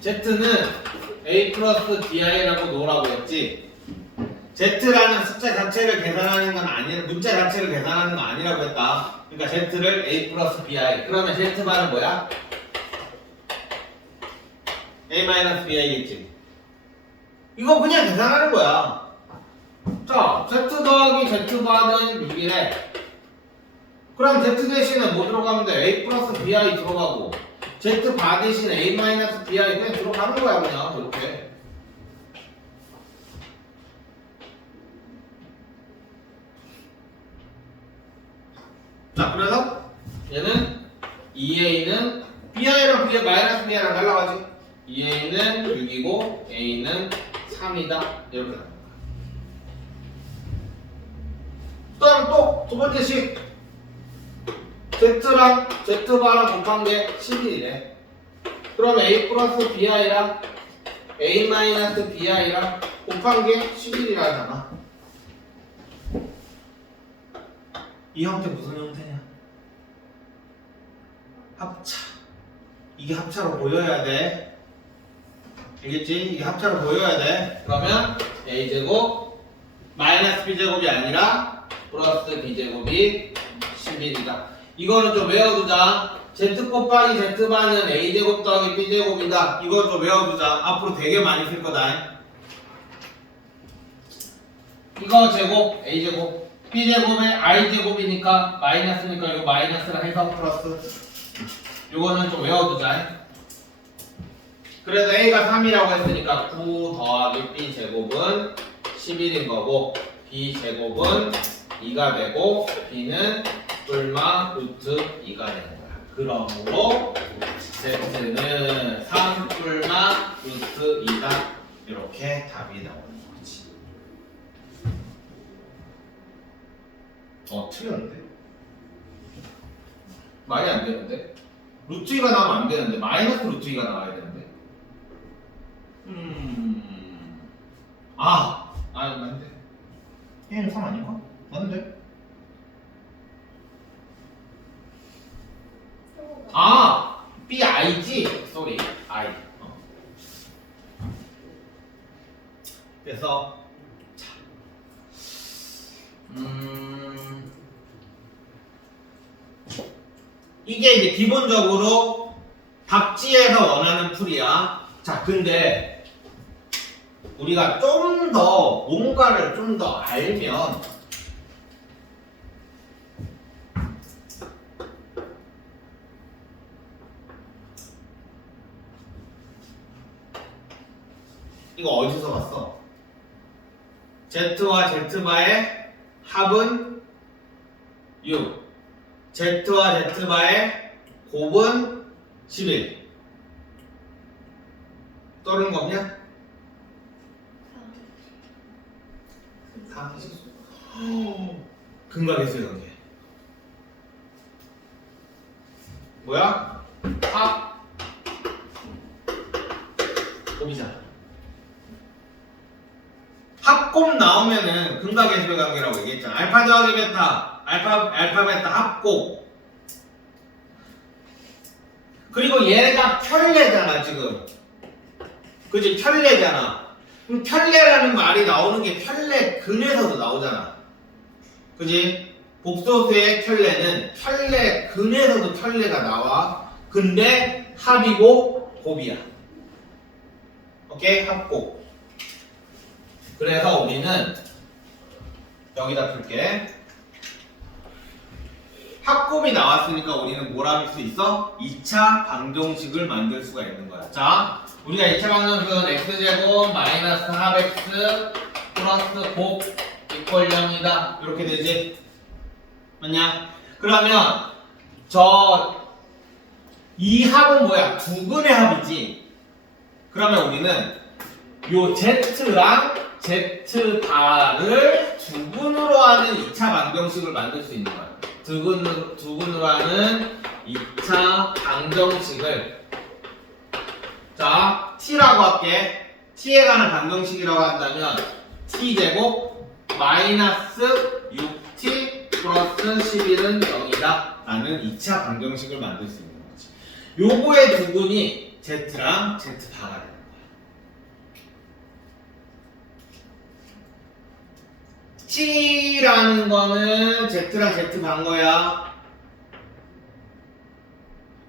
Z는 A 플러스 BI라고 놓으라고 했지. Z라는 숫자 자체를 계산하는 건 아니라, 문자 자체를 계산하는 건 아니라고 했다. 그러니까 Z를 A 플러스 BI. 그러면 Z반은 뭐야? A 마이너스 BI겠지. 이거 그냥 계산하는 거야. 자, Z 더하기 Z반은 6이래. 그럼 Z 대신에 뭐 들어가면 돼? A 플러스 BI 들어가고 Z반 대신에 A 마이너스 BI 그냥 들어가는 거야. 그냥 이렇게. 자, 그래서 얘는 2A는 BI랑 BI 마이너스 BI랑 달라가지. 2A는 6이고 A는 3이다. 이렇게 나옵니다. 두 번째 식 Z랑 Z바랑 곱한 게 11이래. 그럼 A 플러스 BI랑 A 마이너스 BI랑 곱한 게 11이라잖아. 이 형태 무슨 형태냐? 합차. 이게 합차로 보여야 돼. 알겠지? 이게 합차로 보여야 돼. 그러면 A제곱 마이너스 B제곱이 아니라 플러스 B제곱이 11이다. 이거는 좀 외워두자. Z 곱하기 Z반은 A제곱 더하기 B제곱이다. 이거 좀 외워두자. 앞으로 되게 많이 쓸 거다. 이거 제곱 A제곱 B제곱에 I제곱이니까 마이너스니까 이거 마이너스랑 해서 플러스. 이거는 좀 외워두자. 그래서 A가 3이라고 했으니까 9 더하기 B제곱은 11인 거고 B제곱은 2가 되고 B는 뿔마 루트 2가 되는 거야. 그러므로 Z는 3 뿔마 루트 2다. 이렇게 답이 나오는 거지. 틀렸는데? 말이 안 되는데? 루트 2가 나오면 안 되는데 마이너스 루트 2가 나와야 되는데. 맞는데. 얘는 3 아닌가? 맞는데? BI지? 쏘리, I. 그래서 자, 이게 이제 기본적으로 답지에서 원하는 풀이야. 자, 근데 우리가 좀 더 뭔가를 좀 더 알면 이거 어디서 봤어? Z와 Z바의 합은 6, Z와 Z바의 곱은 11. 떠오르는 거 없냐? 4. 근각의 관계. 뭐야? 합 곱이잖아. 합곱 나오면은 근각의 관계라고 얘기했잖아. 알파 더하기 베타, 알파 베타 합곱. 그리고 얘가 편례잖아 지금. 그치? 편례잖아. 그럼 편례라는 말이 나오는 게 편례 근에서도 나오잖아. 그지? 복소수의 편례는 편례 근에서도 편례가 나와. 근데 합이고 곱이야. 오케이? 합곱. 그래서 우리는 여기다 풀게. 합곱이 나왔으니까 우리는 뭘 할 수 있어? 2차 방정식을 만들 수가 있는 거야. 자, 우리가 2차 방정식은 x제곱 마이너스 합x 플러스 곱 이퀄 0이다. 이렇게 되지? 맞냐? 그러면 이 합은 뭐야? 두 근의 합이지? 그러면 우리는 요 z랑 z바를 두 근으로 하는 2차 방정식을 만들 수 있는 거야. 두 근으로 하는 2차 방정식을 자, t라고 할게. t에 관한 방정식이라고 한다면 t제곱 마이너스 6t 플러스 11은 0이다 라는 2차 방정식을 만들 수 있는 거지. 요거의 두 근이 z랑 z바가 되는 거야. t라는 거는 z랑 z바인 거야.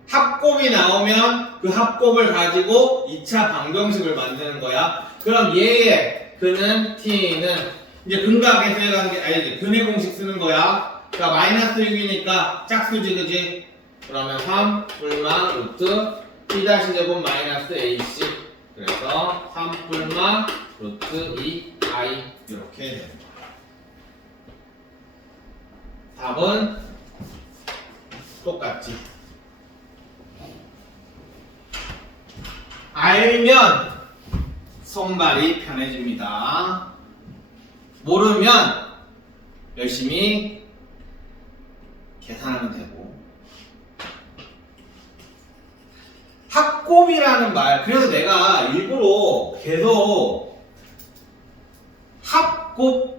합곱이 나오면 그 합곱을 가지고 2차 방정식을 만드는 거야. 그럼 얘의 근은 t는 이제 근각의 관계 아니지 근의 공식 쓰는 거야. 그러니까 마이너스 6이니까 짝수지 그지? 그러면 3 뿔마 루트 t 다시 제곱 마이너스 ac 그래서 3 뿔마 루트 2i 이렇게 되는 거야. 답은 똑같지. 알면 손발이 편해집니다. 모르면 열심히 계산하면 되고. 합곱이라는 말, 그래서 내가 일부러 계속 합곱이라는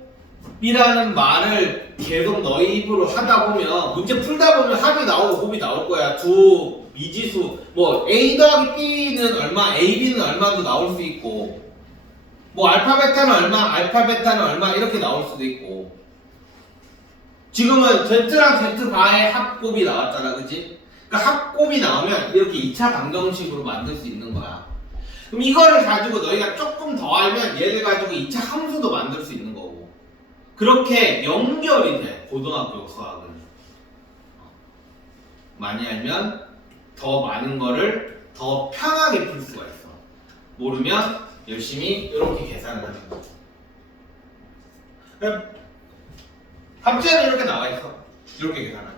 말을 계속 너희 입으로 하다 보면, 문제 풀다 보면 합이 나오고 곱이 나올 거야. 두 미지수, 뭐 A 더하기 B는 얼마, AB는 얼마도 나올 수 있고, 뭐 알파 베타는 얼마, 알파 베타는 얼마 이렇게 나올 수도 있고. 지금은 Z랑 Z바의 합곱이 나왔잖아, 그치? 그러니까 합곱이 나오면 이렇게 2차 방정식으로 만들 수 있는 거야. 그럼 이거를 가지고 너희가 조금 더 알면 얘를 가지고 2차 함수도 만들 수 있는 거고. 그렇게 연결이 돼, 고등학교 수학은. 많이 알면 더 많은 거를 더 편하게 풀 수가 있어. 모르면 열심히 이렇게 계산을 하는 거죠. 합제는 이렇게 나와 있어. 이렇게 계산하면 돼.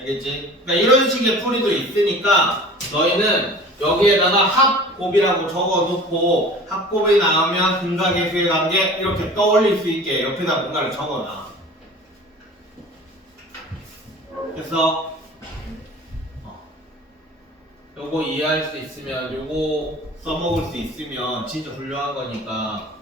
알겠지? 그러니까 이런 식의 풀이도 있으니까 너희는 여기에다가 합곱이라고 적어놓고 합곱이 나오면 근각의 관계 이렇게 떠올릴 수 있게 옆에다 뭔가를 적어놔. 그래서 요거 이해할 수 있으면, 요거 써먹을 수 있으면 진짜 훌륭한 거니까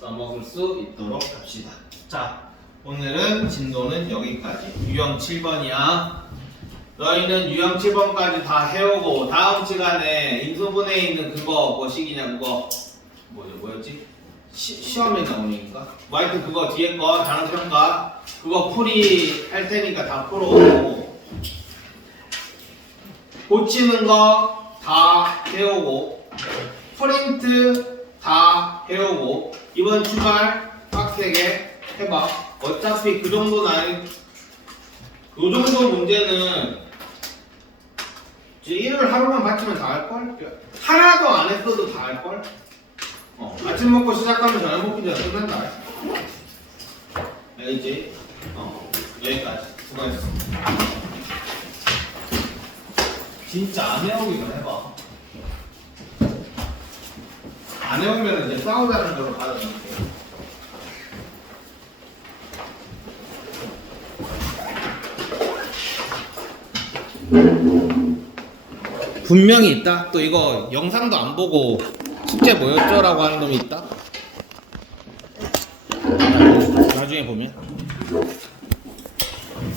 써먹을 수 있도록 합시다. 자, 오늘은 진도는 여기까지. 유형 7번이야. 너희는 유형 7번까지 다 해오고 다음 시간에 인수분해에 있는 그거 뭐식이냐, 그거 뭐였지? 시험에 나오는 얘기인가? 뭐 하여튼 그거 뒤에 거 자랑평가 그거 풀이 할 테니까 다 풀어오고, 고치는 거 다 해오고, 프린트 다 해오고, 이번 주말 빡세게 해봐. 어차피 그 정도는 아니, 그 정도 문제는 이제 일요일 하루만 받치면 다 할걸? 하나도 안 했어도 다 할걸? 아침 먹고 시작하면 저녁 먹기 전에 끝난다. 알겠지? 여기까지. 수고했어. 진짜 안 해오기만 해봐. 안 해오면 이제 싸우자는 걸로 받아줄게. 분명히 있다. 또 이거 영상도 안 보고 숙제 뭐였죠라고 하는 놈이 있다. 나중에 보면.